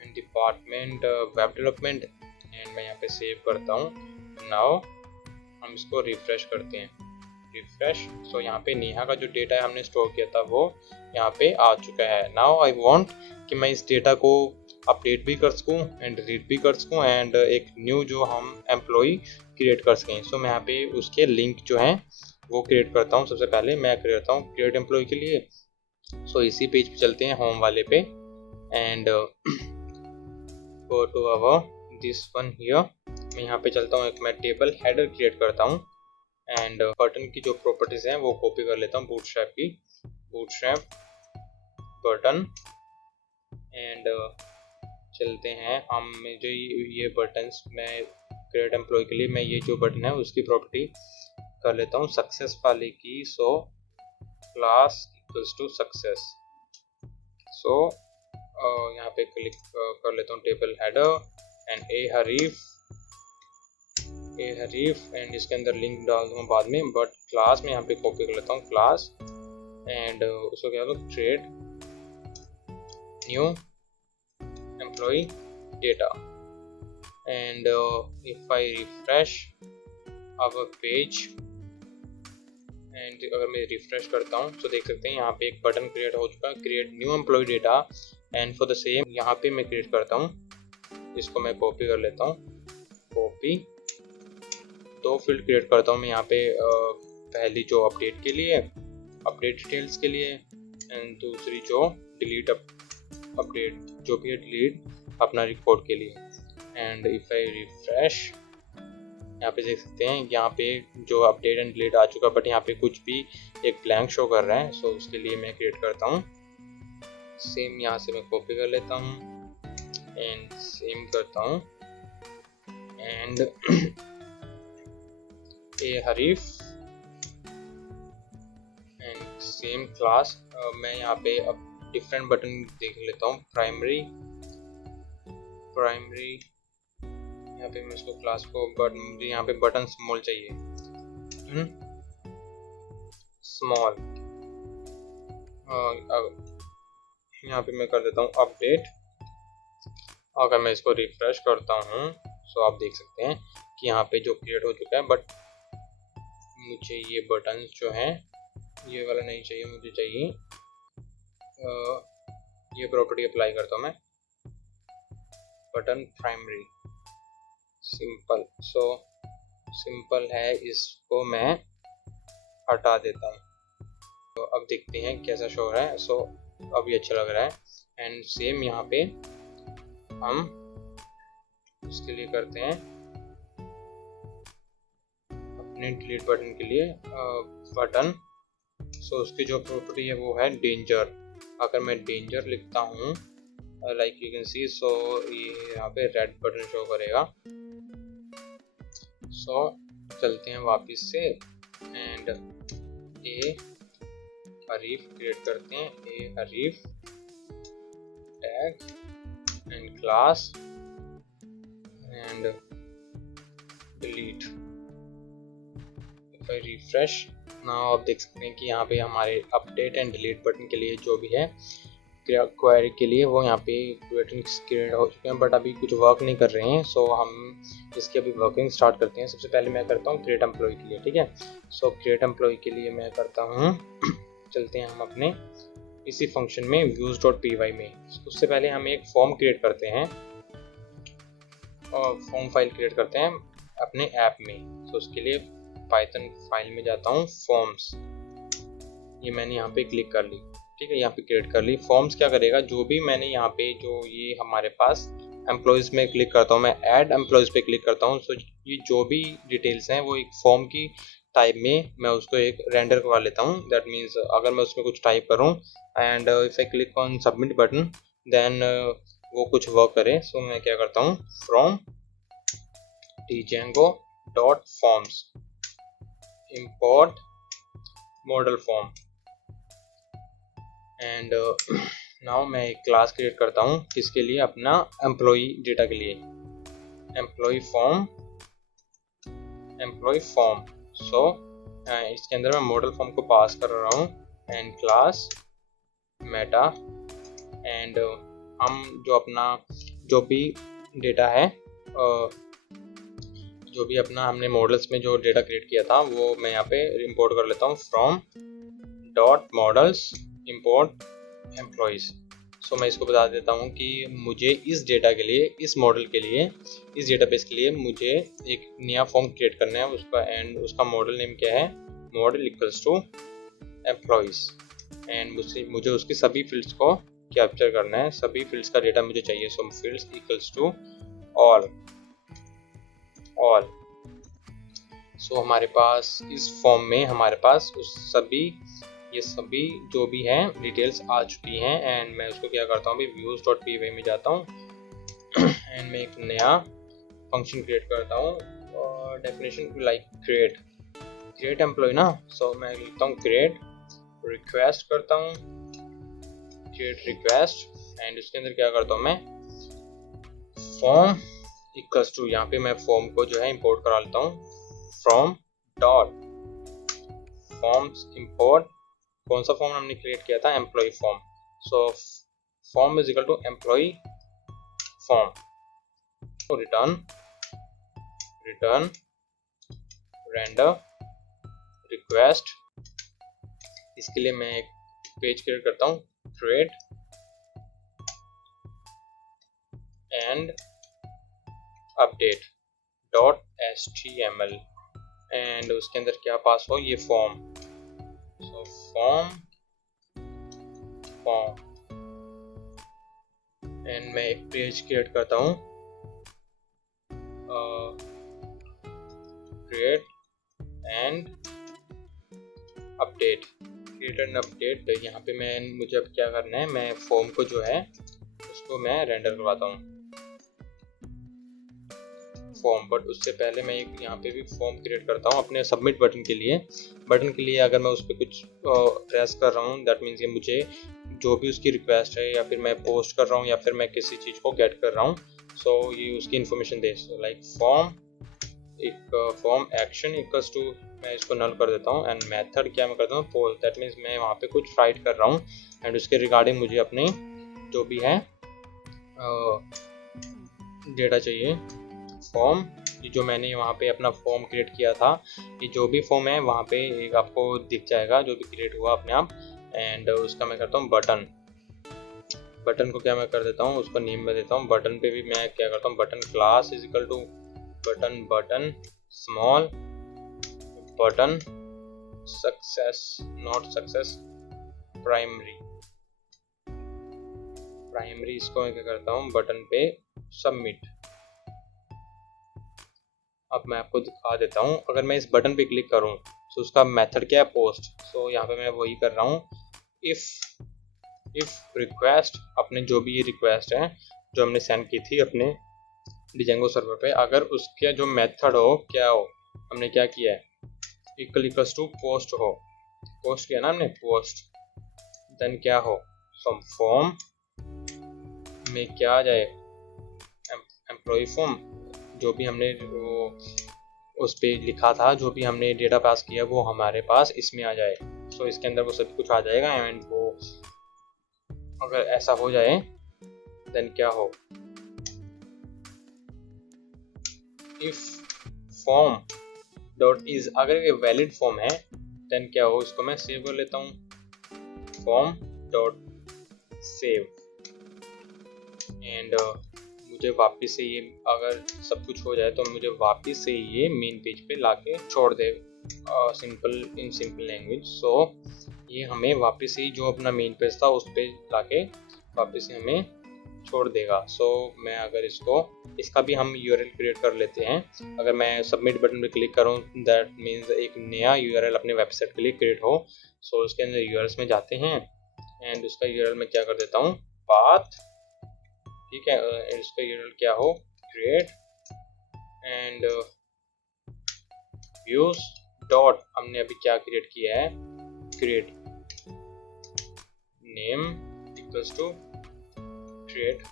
and department web development, and मैं यहाँ पे सेव करता हूँ। नाउ हम इसको रिफ्रेश करते हैं, रिफ्रेश। सो यहाँ पे नेहा का जो डेटा है हमने स्टोर किया था वो यहाँ पे आ चुका है। नाउ आई वांट कि मैं इस डेटा को अपडेट भी कर सकूँ एंड डिलीट भी कर सकूँ, एंड एक न्यू जो हम एम्प्लॉय क्रिएट कर सकें। सो मैं यहाँ पे उसके लिंक जो हैं वो क्रिएट करता हूँ। सबसे पहले मैं क्रिएट करता हूँ क्रिएट एम्प्लॉय के लिए। सो इसी पेज पे चलते हैं, होम वाले पे, and go to our this one here. मैं यहाँ पे चलता हूँ, एक मैं टेबल हेडर क्रिएट करता हूँ, एंड बटन की जो प्रॉपर्टीज हैं वो कॉपी कर लेता हूँ, बूटस्ट्रैप की, बूटस्ट्रैप बटन, एंड चलते हैं हम जो ये बटन्स मैं क्रिएट एम्प्लॉय के लिए मैं ये जो बटन है उसकी प्रॉपर्टी कर लेता हूँ सक्सेस वाले की। So class equals to success. So यहाँ पे क्लिक कर लेता हूँ table header and a href, and इसके अंदर लिंक डाल दूँगा बाद में, बट क्लास में यहाँ पे कॉपी कर लेता हूँ क्लास, एंड उसको क्या होगा, create new employee data, and if I refresh our page, and अगर मैं रिफ्रेश करता हूँ तो देख सकते हैं यहाँ पे एक बटन क्रिएट हो चुका है, create new employee data, and for the same यहाँ पे मैं क्रिएट करता हूँ, इसको मैं कॉपी कर लेता हूँ, कॉपी, दो फील्ड क्रिएट करता हूँ मैं यहाँ पे, पहली जो अपडेट के लिए, अपडेट डिटेल्स के लिए, एंड दूसरी जो डिलीट अपडेट जो भी है डिलीट अपना रिकॉर्ड के लिए। एंड इफ आई रिफ्रेश, यहाँ पे देख सकते हैं यहाँ पे जो अपडेट एंड डिलीट आ चुका, बट यहाँ पे कुछ भी एक ब्लैंक शो कर रहा है। सो उसके लिए मैं क्रिएट करता हूँ, सेम यहाँ से मैं कॉपी कर लेता हूँ एंड सेम करता हूँ, and a href and same class. मैं यहाँ पे अब डिफरेंट बटन देख लेता हूँ, प्राइमरी, यहाँ पे मैं इसको क्लास को, बट मुझे यहाँ पे बटन स्मॉल चाहिए, स्मॉल, यहाँ पे मैं कर देता हूँ अपडेट। अगर मैं इसको रिफ्रेश करता हूँ तो आप देख सकते हैं कि यहाँ पे जो क्रिएट हो चुका है, बट मुझे ये बटन जो हैं ये वाला नहीं चाहिए, मुझे चाहिए ये प्रॉपर्टी अप्लाई करता हूँ मैं, button primary simple. So simple है, इसको मैं हटा देता हूँ। तो अब देखते हैं कैसा शो हो रहा है। सो अब ये अच्छा लग रहा है। एंड सेम यहाँ पे हम इसके लिए करते हैं अपने डिलीट बटन के लिए बटन। सो उसकी जो प्रॉपर्टी है वो है डेंजर। अगर मैं डेंजर लिखता हूँ लाइक यू कैन सी, सो ये यहाँ पे रेड बटन शो करेगा। सो चलते हैं वापस से एंड ए हरीफ क्रिएट करते हैं, a href tag and class and delete. If I refresh now, आप देख सकते हैं कि यहाँ पे हमारे अपडेट एंड डिलीट बटन के लिए जो भी है क्वेरी के लिए वो यहाँ पे क्रिएट हो चुके हैं, बट अभी कुछ वर्क नहीं कर रहे हैं। सो हम इसकी अभी वर्किंग स्टार्ट करते हैं। सबसे पहले मैं करता हूँ क्रिएट एम्प्लॉय के लिए, ठीक है। सो क्रिएट एम्प्लॉय के लिए मैं करता हूँ, चलते हैं हम अपने इसी फंक्शन में views.py में। उससे पहले हम एक फॉर्म क्रिएट करते हैं और फॉर्म फाइल क्रिएट करते हैं अपने ऐप में। तो उसके लिए पाइथन फाइल में जाता हूँ, फॉर्म्स, ये मैंने यहाँ पे क्लिक कर ली, ठीक है, यहाँ पे क्रिएट कर ली। फॉर्म्स क्या करेगा, जो भी मैंने यहाँ पे जो ये हमारे पास एम्प्लॉयज़ में क्लिक करता हूँ, मैं ऐड एम्प्लॉयज़ पे क्लिक करता हूँ। सो ये जो भी डिटेल्स हैं वो एक फॉर्म की टाइप में मैं उसको एक रेंडर करवा लेता हूँ। दैट मीन्स अगर मैं उसमें कुछ टाइप करूँ and if I click on submit button then वो कुछ वर्क करे। सो मैं क्या करता हूँ, from django dot forms import model form and now मैं एक क्लास क्रिएट करता हूँ किसके लिए, अपना एम्प्लॉई डेटा के लिए, एम्प्लॉई फॉर्म। सो इसके अंदर मैं मॉडल फॉर्म को पास कर रहा हूँ एंड क्लास मेटा एंड हम जो अपना जो भी डेटा है जो भी अपना हमने मॉडल्स में जो डेटा क्रिएट किया था वो मैं यहाँ पे इंपोर्ट कर लेता हूँ, from dot models import employees. So मैं इसको बता देता हूँ कि मुझे इस डेटा के लिए, इस मॉडल के लिए, इस डेटाबेस के लिए मुझे एक नया फॉर्म क्रिएट करना है उसका, एंड उसका मॉडल नेम क्या है, model equals to employees and मुझे उसकी सभी फील्ड्स को कैप्चर करना है, सभी फील्ड्स का डेटा मुझे चाहिए। सो फील्ड्स इक्वल्स टू ऑल। सो हमारे पास इस फॉर्म में हमारे पास उस सभी ये सभी जो भी हैं डिटेल्स आ चुकी हैं एंड मैं उसको क्या करता हूँ अभी views.py में जाता हूँ एंड मैं एक नया फंक्शन क्रिएट करता हूँ और डेफिनेशन लाइक क्रिएट एम्प्लॉय ना। सो मैं लिखता हूँ क्रिएट रिक्वेस्ट करता हूँ, क्रिएट रिक्वेस्ट एंड उसके अंदर क्या करता हूँ मैं फॉर्म इक्वल्स टू, यहाँ पे मैं फॉर्म को जो है इंपोर्ट करा लेता हूँ, फ्रॉम डॉट फॉर्म्स इंपोर्ट, कौन सा फॉर्म हमने क्रिएट किया था, employee form. So form is equal to employee form, तो रिटर्न रेंडर रिक्वेस्ट। इसके लिए मैं एक पेज क्रिएट करता हूँ, create and update dot html and उसके अंदर क्या पास हो, ये फॉर्म। सो फॉर्म एंड मैं एक पेज क्रिएट करता हूँ, create and update, create and update. यहाँ पे मुझे अब क्या करना है, मैं फॉर्म को जो है उसको मैं रेंडर करवाता हूँ फॉर्म, बट उससे पहले मैं एक यहाँ पे भी फॉर्म क्रिएट करता हूँ अपने सबमिट बटन के लिए। अगर मैं उस पर कुछ प्रेस कर रहा हूँ दैट मीन्स ये मुझे जो भी उसकी रिक्वेस्ट है या फिर मैं पोस्ट कर रहा हूँ या फिर मैं किसी चीज़ को गेट कर रहा हूँ, सो ये उसकी इन्फॉर्मेशन दे। So like form action equals to, मैं इसको नल कर देता हूँ एंड मेथड क्या मैं करता हूँ पोस्ट, दैट मीन्स मैं वहाँ पे कुछ राइट कर रहा हूँ एंड उसके रिगार्डिंग मुझे अपने जो भी है डेटा चाहिए, फॉर्म ये जो मैंने वहाँ पे अपना फॉर्म क्रिएट किया था, ये जो भी फॉर्म है वहाँ पे एक आपको दिख जाएगा जो भी क्रिएट हुआ अपने आप। एंड उसका मैं करता हूँ बटन। बटन को क्या मैं कर देता हूँ, उसको नेम में देता हूँ। बटन पे भी मैं क्या करता हूँ, button class is equal to button small button success not success primary. इसको मैं क्या करता हूँ, बटन पे सबमिट। अब मैं आपको दिखा देता हूँ, अगर मैं इस बटन पे क्लिक करूँ तो उसका मेथड क्या है, पोस्ट। सो यहाँ पे मैं वही कर रहा हूँ, इफ रिक्वेस्ट, अपने जो भी ये रिक्वेस्ट है जो हमने सेंड की थी अपने डिजेंगो सर्वर पे, अगर उसका जो मेथड हो क्या हो, हमने क्या किया है, इक्वल्स टू पोस्ट हो, पोस्ट किया ना हमने पोस्ट, देन क्या हो, सम फॉर्म में क्या आ जाए, एम्प्लॉय फॉर्म, जो भी हमने वो उस पे लिखा था, जो भी हमने डेटा पास किया वो हमारे पास इसमें आ जाए। सो इसके अंदर वो सब कुछ आ जाएगा। एंड वो अगर ऐसा हो जाए देन क्या हो, इफ फॉर्म डॉट इज, अगर ये वैलिड फॉर्म है देन क्या हो, इसको मैं सेव कर लेता हूँ, फॉर्म डॉट सेव। एंड मुझे वापस से ये अगर सब कुछ हो जाए तो मुझे वापस से ये मेन पेज पे लाके छोड़ दे, इन सिंपल लैंग्वेज। सो ये हमें वापस से जो अपना मेन पेज था उस पे लाके वापस से हमें छोड़ देगा। सो मैं अगर इसका भी हम यूआरएल क्रिएट कर लेते हैं। अगर मैं सबमिट बटन पे क्लिक करूँ दैट मीन्स एक नया यूआरएल अपने वेबसाइट के लिए क्रिएट हो। सो उसके अंदर यूआरएल्स में जाते हैं एंड उसका यूआरएल में क्या कर देता हूँ, पाथ, ठीक है। इसका यूआरएल क्या हो, क्रिएट एंड व्यूज डॉट, हमने अभी क्या क्रिएट किया है, create name equals to create,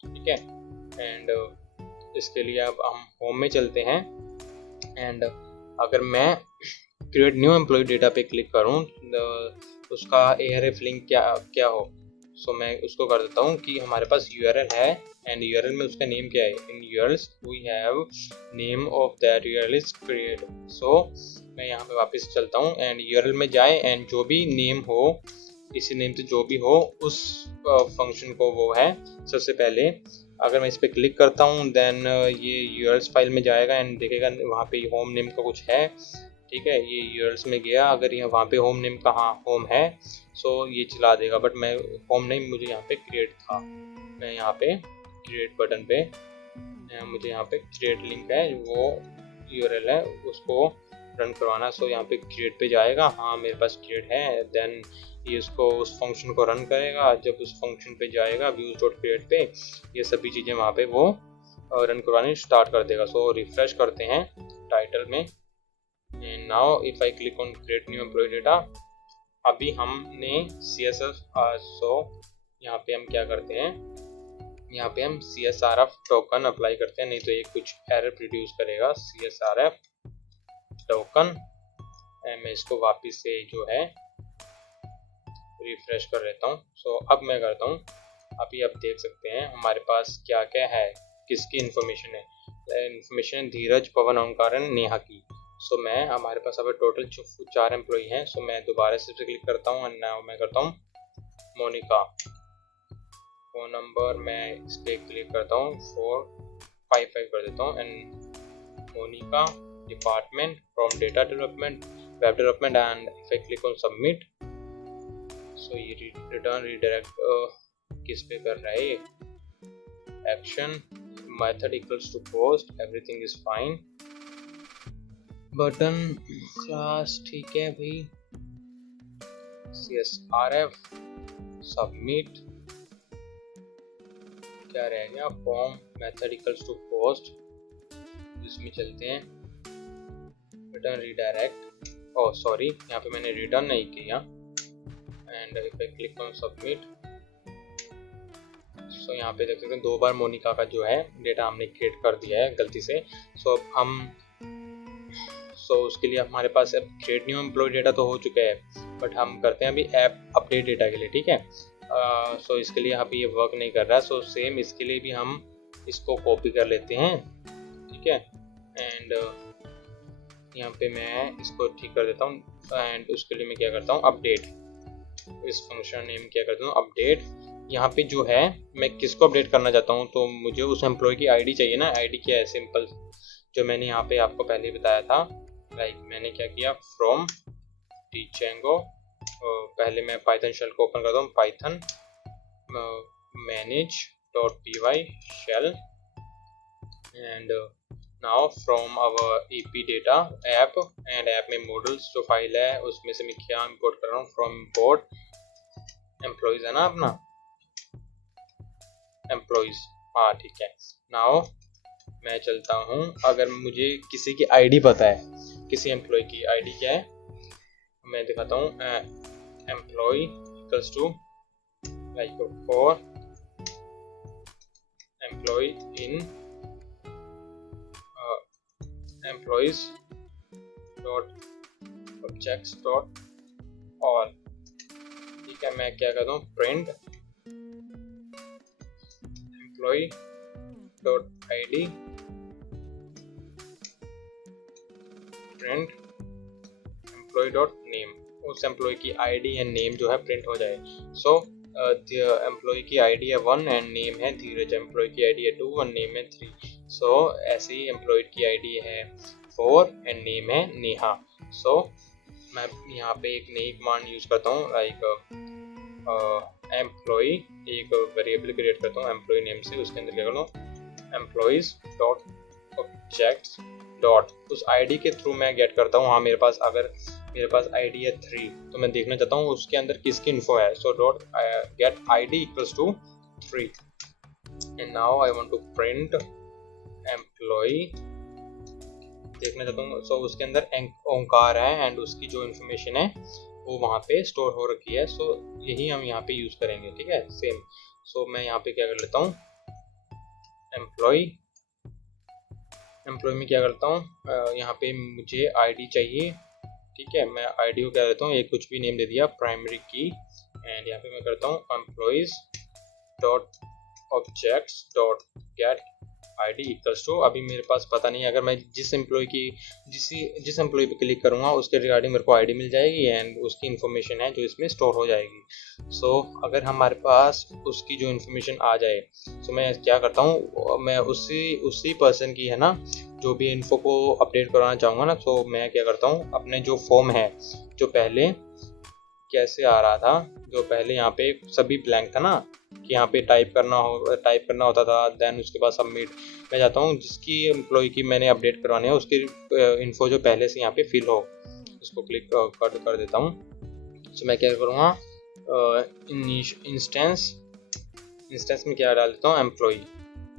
ठीक है। एंड इसके लिए अब हम होम में चलते हैं। एंड अगर मैं क्रिएट न्यू एम्प्लॉय डेटा पे क्लिक करूं उसका ARF लिंक क्या हो, सो मैं उसको कर देता हूँ कि हमारे पास यूआरएल है एंड यूआरएल में उसका नेम क्या है, in URLs we have name of that URL is create. So मैं यहाँ पे वापस चलता हूँ एंड यूआरएल में जाए एंड जो भी नेम हो, इसी नेम से जो भी हो उस फंक्शन को वो है। सबसे पहले अगर मैं इस पर क्लिक करता हूँ देन ये यूआरएल्स फाइल में जाएगा एंड देखेगा वहाँ पे होम नेम का कुछ है, ठीक है। ये यूआरएल्स में गया, अगर यहाँ वहाँ पे होम नेम कहाँ होम है सो ये चला देगा, बट मैं होम नेम मुझे यहाँ पे क्रिएट था। मैं यहाँ पे क्रिएट बटन पे मुझे यहाँ पे क्रिएट लिंक है, वो यूआरएल है, उसको रन करवाना। सो यहाँ पे क्रिएट पे जाएगा, हाँ मेरे पास क्रिएट है, देन ये उसको उस फंक्शन को रन करेगा। जब उस फंक्शन पे जाएगा व्यूज डॉट क्रिएट पे, ये सभी चीज़ें वहाँ पे वो रन करवानी स्टार्ट कर देगा। सो रिफ्रेश करते हैं टाइटल में and now if I click on create new employee data, अभी हमने CSS सो यहाँ पे हम क्या करते हैं, यहाँ पे हम CSRF टोकन अप्लाई करते हैं, नहीं तो ये कुछ एरर प्रोड्यूस करेगा। CSRF टोकन मैं इसको वापस से जो है रिफ्रेश कर लेता हूँ। सो अब मैं करता हूँ, अभी आप देख सकते हैं हमारे पास क्या क्या है, किसकी इन्फॉर्मेशन है। इन्फॉर्मेशन धीरज, पवन, ओंकारन, नेहा की। सो मैं हमारे पास अब टोटल 4 एम्प्लॉई हैं। सो मैं दोबारा से क्लिक करता हूँ एंड नाउ मैं करता हूँ मोनिका। फ़ोन नंबर मैं इस पर क्लिक करता हूँ 455 कर देता हूँ and Monika, department from data development, web development and if I click on submit so ये रिटर्न रीडायरेक्ट किस पे कर रहा है ये, action method equals to post, everything is fine, button class ठीक है भाई, CSRF सबमिट, क्या रह गया, form method equals to post, इसमें चलते हैं, रिटर्न रीडायरेक्ट, ओह सॉरी यहाँ पे मैंने रिटर्न नहीं किया and if I click on submit so यहाँ पे देख सकते हैं 2 बार मोनिका का जो है डेटा हमने क्रिएट कर दिया है गलती से। सो अब हम उसके लिए हमारे पास अब क्रिएट न्यू एम्प्लॉय डेटा तो हो चुका है, बट हम करते हैं अभी ऐप अपडेट डेटा के लिए, ठीक है। सो इसके लिए अभी ये वर्क नहीं कर रहा है। सो सेम इसके लिए भी हम इसको कॉपी कर लेते हैं, ठीक है। एंड यहाँ पे मैं इसको ठीक कर देता हूँ एंड उसके लिए मैं क्या करता हूँ अपडेट, इस फंक्शन नेम क्या करता हूँ अपडेट। यहाँ पे जो है मैं किसको अपडेट करना चाहता हूँ, तो मुझे उस एम्प्लॉय की आईडी चाहिए ना। आईडी क्या है, सिंपल जो मैंने यहाँ पे आपको पहले बताया था। लाइक मैंने क्या किया, फ्रॉम टीचेंगो, पहले मैं पाइथन शेल को ओपन करता हूँ, Python manage.py shell, and now from our ep data app, and app में models जो फाइल है उसमें से मैं क्या इंपोर्ट कर रहा हूँ, from import employees है ना अपना employees, हाँ ठीक है। now मैं चलता हूँ, अगर मुझे किसी की आईडी पता है, किसी एम्प्लॉय की आईडी क्या है मैं दिखाता हूँ, employee equals to like for employee in employees dot objects dot all, ठीक है। मैं क्या करता हूँ, print employee dot id, print employee dot name, उस एम्प्लॉय की आईडी एंड नेम जो है प्रिंट हो जाए। सो एम्प्लॉय की आईडी है 1 एंड नेम है धीरज, एम्प्लॉय की आईडी है 2 और नेम है 3। सो ऐसे ही एम्प्लॉय की आईडी है 4 एंड नेम है नेहा। सो मैं यहाँ पे एक नई कमांड यूज करता हूँ, लाइक एम्प्लॉय, एक वेरिएबल क्रिएट करता हूँ एम्प्लॉय नेम से, उसके अंदर क्या करता हूँ एम्प्लॉयज डॉट ऑब्जेक्ट्स डॉट, उस आईडी के थ्रू मैं गेट करता हूँ। हाँ मेरे पास, अगर मेरे पास आईडी है 3 तो मैं देखना चाहता हूँ उसके अंदर किसकी इन्फो है। So dot get ID equals to 3 and now I want to print employee, देखना चाहता हूँ। सो उसके अंदर ओंकार है एंड उसकी जो इन्फॉर्मेशन है वो वहाँ पे स्टोर हो रखी है। सो यही हम यहाँ पे यूज करेंगे, ठीक है सेम। सो मैं यहाँ पे क्या कर लेता हूँ, एम्प्लॉय, एम्प्लॉय में क्या करता हूँ, यहाँ पे मुझे आईडी चाहिए, ठीक है। मैं आईडी को क्या देता हूँ, एक कुछ भी नेम दे दिया, प्राइमरी की, एंड यहाँ पे मैं करता हूँ employees dot objects dot get ID equals to, अभी मेरे पास पता नहीं है, अगर मैं जिस एम्प्लॉय की जिस एम्प्लॉय पे क्लिक करूँगा उसके रिगार्डिंग मेरे को आईडी मिल जाएगी एंड उसकी इन्फॉर्मेशन है जो इसमें स्टोर हो जाएगी। सो अगर हमारे पास उसकी जो इन्फॉर्मेशन आ जाए तो मैं क्या करता हूँ, मैं उसी पर्सन की है ना जो भी इन्फो को अपडेट करवाना चाहूँगा ना, तो मैं क्या करता हूँ अपने जो फॉर्म है, जो पहले कैसे आ रहा था, जो पहले यहाँ पे सभी ब्लैंक था ना कि यहाँ पे टाइप करना होता था, देन उसके बाद सबमिट, मैं चाहता हूँ जिसकी एम्प्लॉय की मैंने अपडेट करवानी है उसकी इन्फो जो पहले से यहाँ पे फिल हो, इसको क्लिक कर देता हूँ। तो मैं क्या करूँगा, इंस्टेंस में क्या डाल देता हूँ एम्प्लॉय,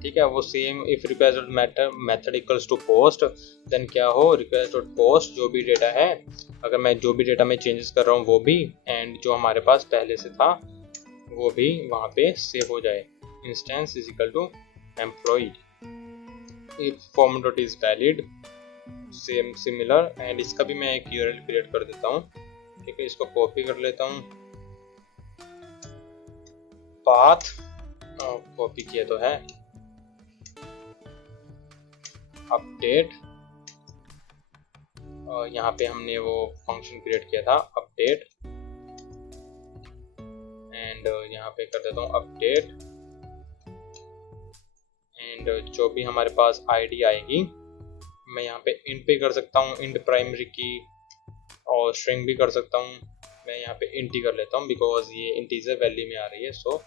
ठीक है। वो same if request method equals to post, then क्या हो रिक्वेस्ट डॉट पोस्ट, जो भी डेटा है, अगर मैं जो भी डेटा में चेंजेस कर रहा हूँ वो भी, एंड जो हमारे पास पहले से था वो भी वहाँ पे सेव हो जाए। Instance is equal to employee, if form dot is valid, same similar, and इसका भी मैं एक यूआरएल क्रिएट कर देता हूँ, ठीक है। इसको कॉपी कर लेता हूँ, पाथ कॉपी किया तो है, अपडेट, यहाँ पे हमने वो फंक्शन क्रिएट किया था अपडेट, एंड यहाँ पे कर देता हूँ अपडेट, एंड जो भी हमारे पास आईडी आएगी मैं यहाँ पे इंट पे कर सकता हूँ, इंट प्राइमरी की, और स्ट्रिंग भी कर सकता हूँ। मैं यहाँ पे इंट ही कर लेता हूँ बिकॉज ये इंटीजर वैल्यू में आ रही है। सो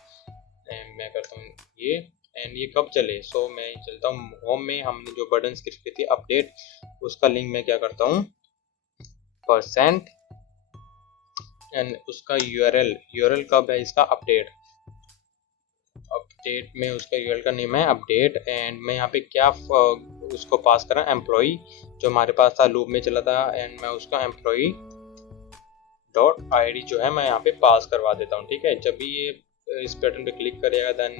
मैं करता हूँ ये, एंड ये कब चले, सो मैं चलता हूँ होम में, हमने जो बटन स्क्रिप्ट की थी अपडेट, उसका लिंक मैं क्या करता हूँ %, एंड उसका यूआरएल कब है इसका अपडेट में उसका यूआरएल का नेम है अपडेट, एंड मैं यहाँ पे क्या उसको पास करा एम्प्लॉय जो हमारे पास था लूप में चला था, एंड मैं उसका एम्प्लॉय डॉट आईडी जो है मैं यहाँ पे पास करवा देता हूँ, ठीक है। जब भी ये इस पैटर्न पे क्लिक करेगा देन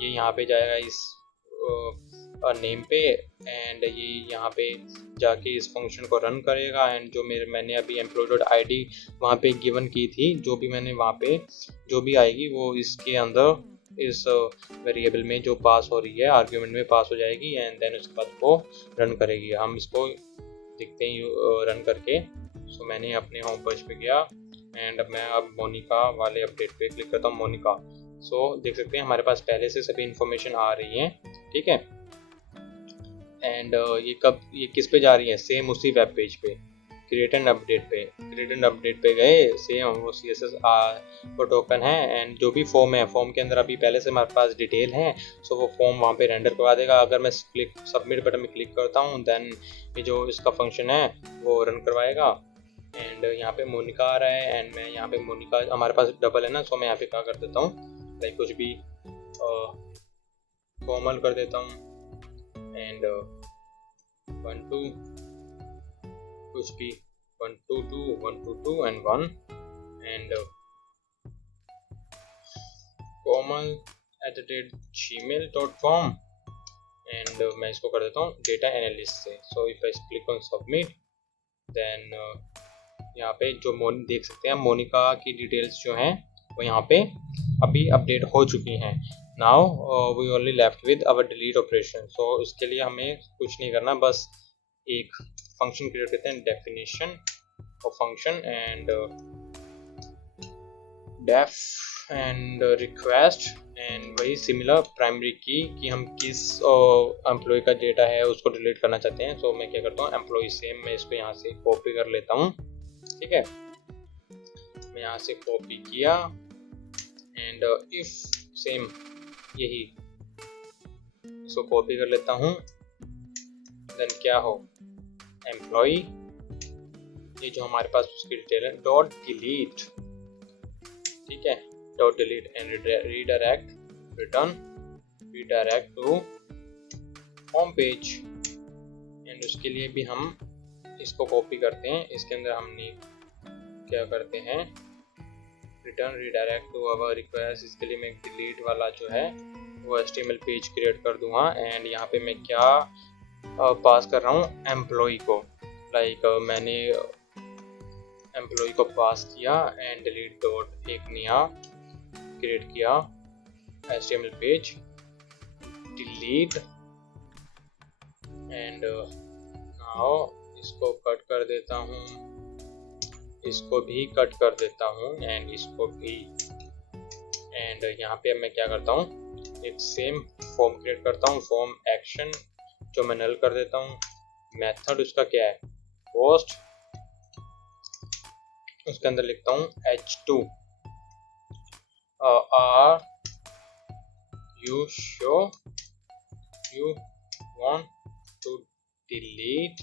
ये यहाँ पे जाएगा इस नेम पे, एंड ये यहाँ पे जाके इस फंक्शन को रन करेगा, एंड जो मैंने अभी एम्प्लॉय डॉट आई डी वहाँ पे गिवन की थी, जो भी मैंने वहाँ पे जो भी आएगी वो इसके अंदर इस वेरिएबल में जो पास हो रही है आर्ग्यूमेंट में पास हो जाएगी एंड देन उसके बाद वो रन करेगी। हम इसको देखते हैं रन करके। सो मैंने अपने होम पेज पे गया एंड मैं अब मोनिका वाले अपडेट पे क्लिक करता हूँ, मोनिका। सो देख सकते हैं हमारे पास पहले से सभी इंफॉर्मेशन आ रही है, ठीक है। एंड ये किस पे जा रही है, सेम उसी वेब पेज पे क्रिएट एंड अपडेट पे गए, सेम वो CSS वो टोकन है एंड जो भी फॉर्म है, फॉर्म के अंदर अभी पहले से हमारे पास डिटेल है। सो वो फॉर्म वहाँ पे रेंडर करवा देगा। अगर मैं सबमिट बटन में क्लिक करता हूँ देन ये जो इसका फंक्शन है वो रन करवाएगा। एंड यहाँ पे मोनिका आ रहा है एंड मैं यहाँ पे मोनिका, हमारे पास डबल है ना, सो मैं यहाँ पे क्या कर देता हूँ, लाइक कुछ भी फॉर्मल कर देता हूँ एंड 1 2 कुछ भी 1 2 2 1 2 2 एंड 1 एंड komal@gmail.com एंड मैं इसको कर देता हूँ डेटा एनालिस्ट से। So if I click on submit then यहाँ पे जो देख सकते हैं मोनिका की डिटेल्स जो हैं वो यहाँ पे अभी अपडेट हो चुकी हैं। Now we only left with our delete operation. So इसके लिए हमें कुछ नहीं करना, बस एक फंक्शन क्रिएट करते हैं, definition of function and deaf and request and वही सिमिलर प्राइमरी की कि हम किस एम्प्लॉय का डेटा है उसको डिलीट करना चाहते हैं। सो मैं क्या करता हूँ, एम्प्लॉय सेम, मैं इसको यहाँ से कॉपी कर लेता हूँ, ठीक है। मैं यहाँ से कॉपी किया एंड इफ सेम यही इसको कॉपी कर लेता हूँ देन क्या हो, एम्प्लॉय ये जो हमारे पास उसकी डिटेल है डॉट डिलीट, ठीक है, dot delete and redirect to home page. And उसके लिए भी हम इसको कॉपी करते हैं, इसके अंदर हमने क्या करते हैं, return redirect to our request. इसके लिए मैं डिलीट वाला जो है वो HTML पेज क्रिएट कर दूंगा एंड यहाँ पे मैं क्या पास कर रहा हूँ, एम्प्लॉय को, लाइक मैंने एम्प्लॉय को पास किया एंड डिलीट डॉट एक नया क्रिएट किया HTML page delete and now इसको कट कर देता हूँ, इसको भी कट कर देता हूँ एंड इसको भी। एंड यहाँ पे मैं क्या करता हूँ, एक सेम फॉर्म क्रिएट करता हूँ, फॉर्म एक्शन जो मैं नल कर देता हूँ। मेथड उसका क्या है, पोस्ट, उसके अंदर लिखता हूँ h2 are you sure you want to delete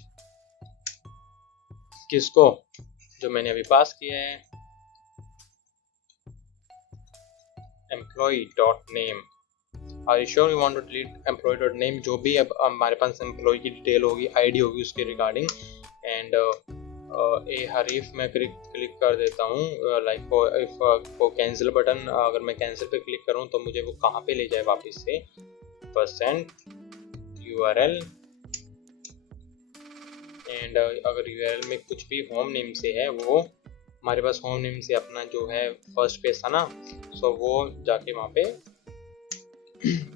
किसको, जो मैंने अभी पास किया है, employee.name। Are you sure you want to delete employee.name, जो भी अब हमारे पास एम्प्लॉय की डिटेल होगी, आईडी होगी उसके रिगार्डिंग। एंड ए हरीफ मैं क्लिक कर देता हूँ, लाइक इफ वो कैंसिल बटन, अगर मैं कैंसिल पे क्लिक करूँ तो मुझे वो कहाँ पे ले जाए वापस से, %URL एंड अगर URL में कुछ भी होम नेम से है, वो हमारे पास होम नेम से अपना जो है फर्स्ट पेज था ना, सो वो जाके वहाँ पे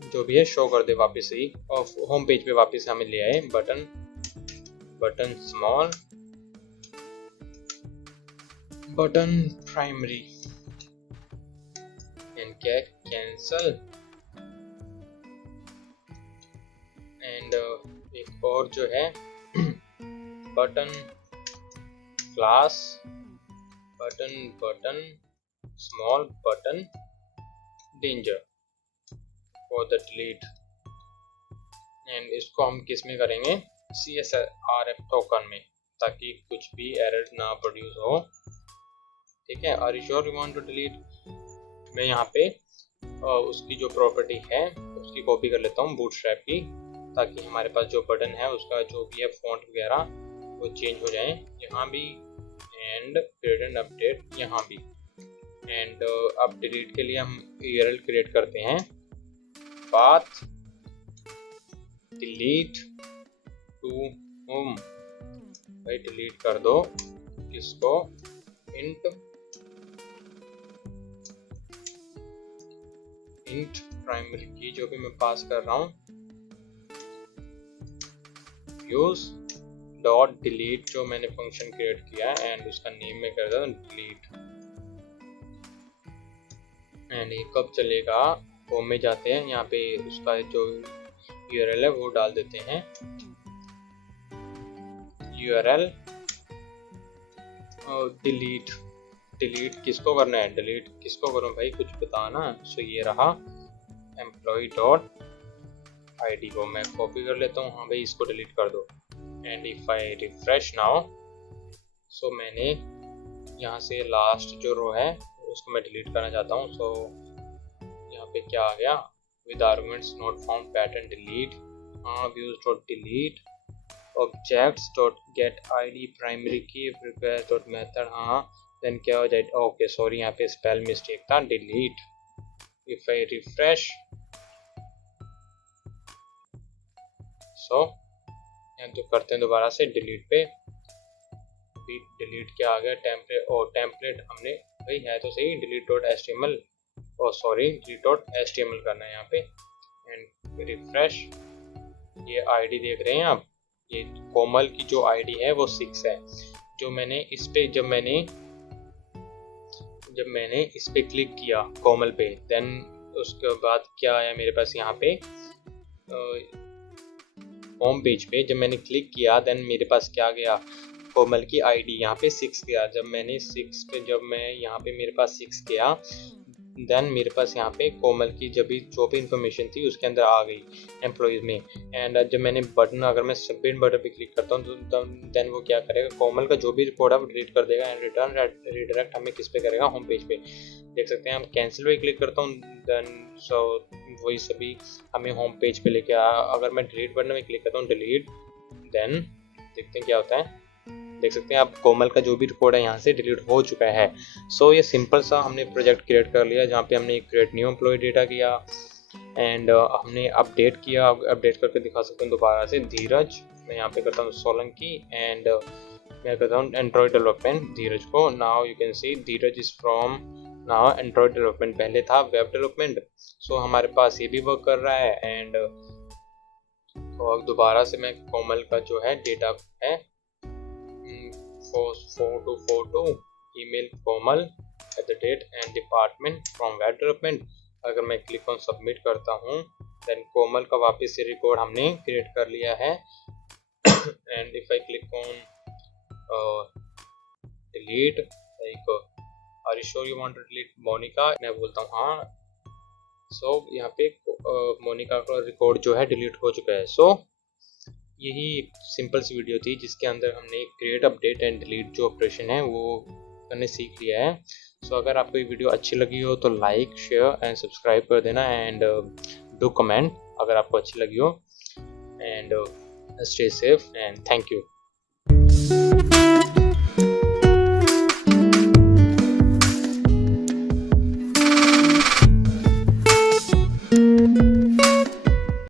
जो भी है शो कर दे वापस ही, और होम पेज पे वापस हमें ले आए। Button small, button primary and क्या कैंसल एंड एक और जो है button class, button small button danger for the delete. And इसको हम किस में करेंगे, CSRF टोकन में, ताकि कुछ भी एरर ना प्रोड्यूस हो, ठीक है। Are you sure you want to delete, मैं यहाँ पे उसकी जो प्रॉपर्टी है उसकी कॉपी कर लेता हूँ बूटस्ट्रैप की, ताकि हमारे पास जो बटन है उसका जो भी है फॉन्ट वगैरह वो चेंज हो जाए यहाँ भी, एंड क्रिएट एंड अपडेट यहाँ भी। एंड अब डिलीट के लिए हम URL क्रिएट करते हैं, पाथ डिलीट टू होम, भाई डिलीट कर दो किसको, इंट इंट प्राइमरी की जो भी मैं पास कर रहा हूँ, यूज डॉट डिलीट जो मैंने फंक्शन क्रिएट किया है एंड उसका नेम में कर देता हूँ डिलीट। एंड ये कब चलेगा, होम में जाते हैं, यहाँ पे उसका जो URL है वो डाल देते हैं, URL और डिलीट। डिलीट किसको करना है, डिलीट किसको करूँ भाई, कुछ बताना। सो ये रहा एम्प्लॉय डॉट ID को मैं कॉपी कर लेता हूँ, हाँ भाई इसको डिलीट कर दो। And if I refresh now, so मैंने यहाँ से लास्ट जो रो है उसको मैं डिलीट करना चाहता हूँ। सो यहाँ पे क्या आ गया, with arguments not found pattern delete, हाँ views dot delete objects dot get ID primary key prepare dot method, हाँ देन क्या हो जाए, ओके सॉरी यहाँ पे स्पेल मिस्टेक था, delete. If I refresh, so यहाँ तो करते हैं दोबारा से डिलीट पे, डिलीट क्या आ गया, टेम्पलेट, और टेम्पलेट हमने भाई है तो सही, डिलीट डॉट HTML, और सॉरी डिलीट डॉट HTML करना है यहाँ पे। एंड रिफ्रेश, ये ID देख रहे हैं आप, ये कोमल की जो ID है वो 6 है। जो मैंने इस पे जब मैंने इस पे क्लिक किया कोमल पे, देन उसके बाद क्या आया मेरे पास यहाँ पे होम पेज पे, जब मैंने क्लिक किया देन मेरे पास क्या गया, कोमल की ID यहाँ पे 6 गया। जब मैंने 6 पे, जब मैं यहाँ पे मेरे पास 6 गया, देन मेरे पास यहाँ पे कोमल की जो भी इंफॉर्मेशन थी उसके अंदर आ गई एम्प्लॉयज़ में। एंड जब मैंने बटन, अगर मैं सबमिट बटन पे क्लिक करता हूँ तो देन वो क्या करेगा, कोमल का जो भी रिकॉर्ड है वो डिलीट कर देगा एंड रिडायरेक्ट हमें किस पे करेगा, होम पेज पे। देख सकते हैं हम कैंसिल पे क्लिक करता हूँ, देन सो वही सभी हमें होम पेज पे लेके आया। अगर मैं डिलीट बटन में क्लिक करता हूँ डिलीट, देन देखते हैं क्या होता है। देख सकते हैं आप कोमल का जो भी रिकॉर्ड है यहाँ से डिलीट हो चुका है। सो ये सिंपल सा हमने प्रोजेक्ट क्रिएट कर लिया, जहाँ पे हमने क्रिएट न्यू एम्प्लॉय डेटा किया एंड हमने अपडेट किया। अपडेट करके दिखा सकते हैं दोबारा से, धीरज, मैं यहाँ पे करता हूँ सोलंकी एंड मैं करता हूँ एंड्रॉयड डेवलपमेंट धीरज को। Now you can see Dheeraj is from now Android development, पहले था वेब डेवलपमेंट। सो हमारे पास ये भी वर्क कर रहा है। एंड तो अब दोबारा से मैं कोमल का जो है डेटा है 4242 email Komal @and department from web development. अगर मैं क्लिक ऑन सबमिट करता हूँ देन कोमल का वापस से रिकॉर्ड हमने क्रिएट कर लिया है। And if I click on delete, like are you sure you want to delete Monica, मैं बोलता हूँ हाँ। सो यहाँ पे मोनिका का रिकॉर्ड जो है डिलीट हो चुका है। सो यही एक सिंपल सी वीडियो थी जिसके अंदर हमने क्रिएट, अपडेट एंड डिलीट जो ऑपरेशन है वो करने सीख लिया है। सो अगर आपको ये वीडियो अच्छी लगी हो तो लाइक, शेयर एंड सब्सक्राइब कर देना एंड डू कमेंट अगर आपको अच्छी लगी हो। And stay safe and thank you.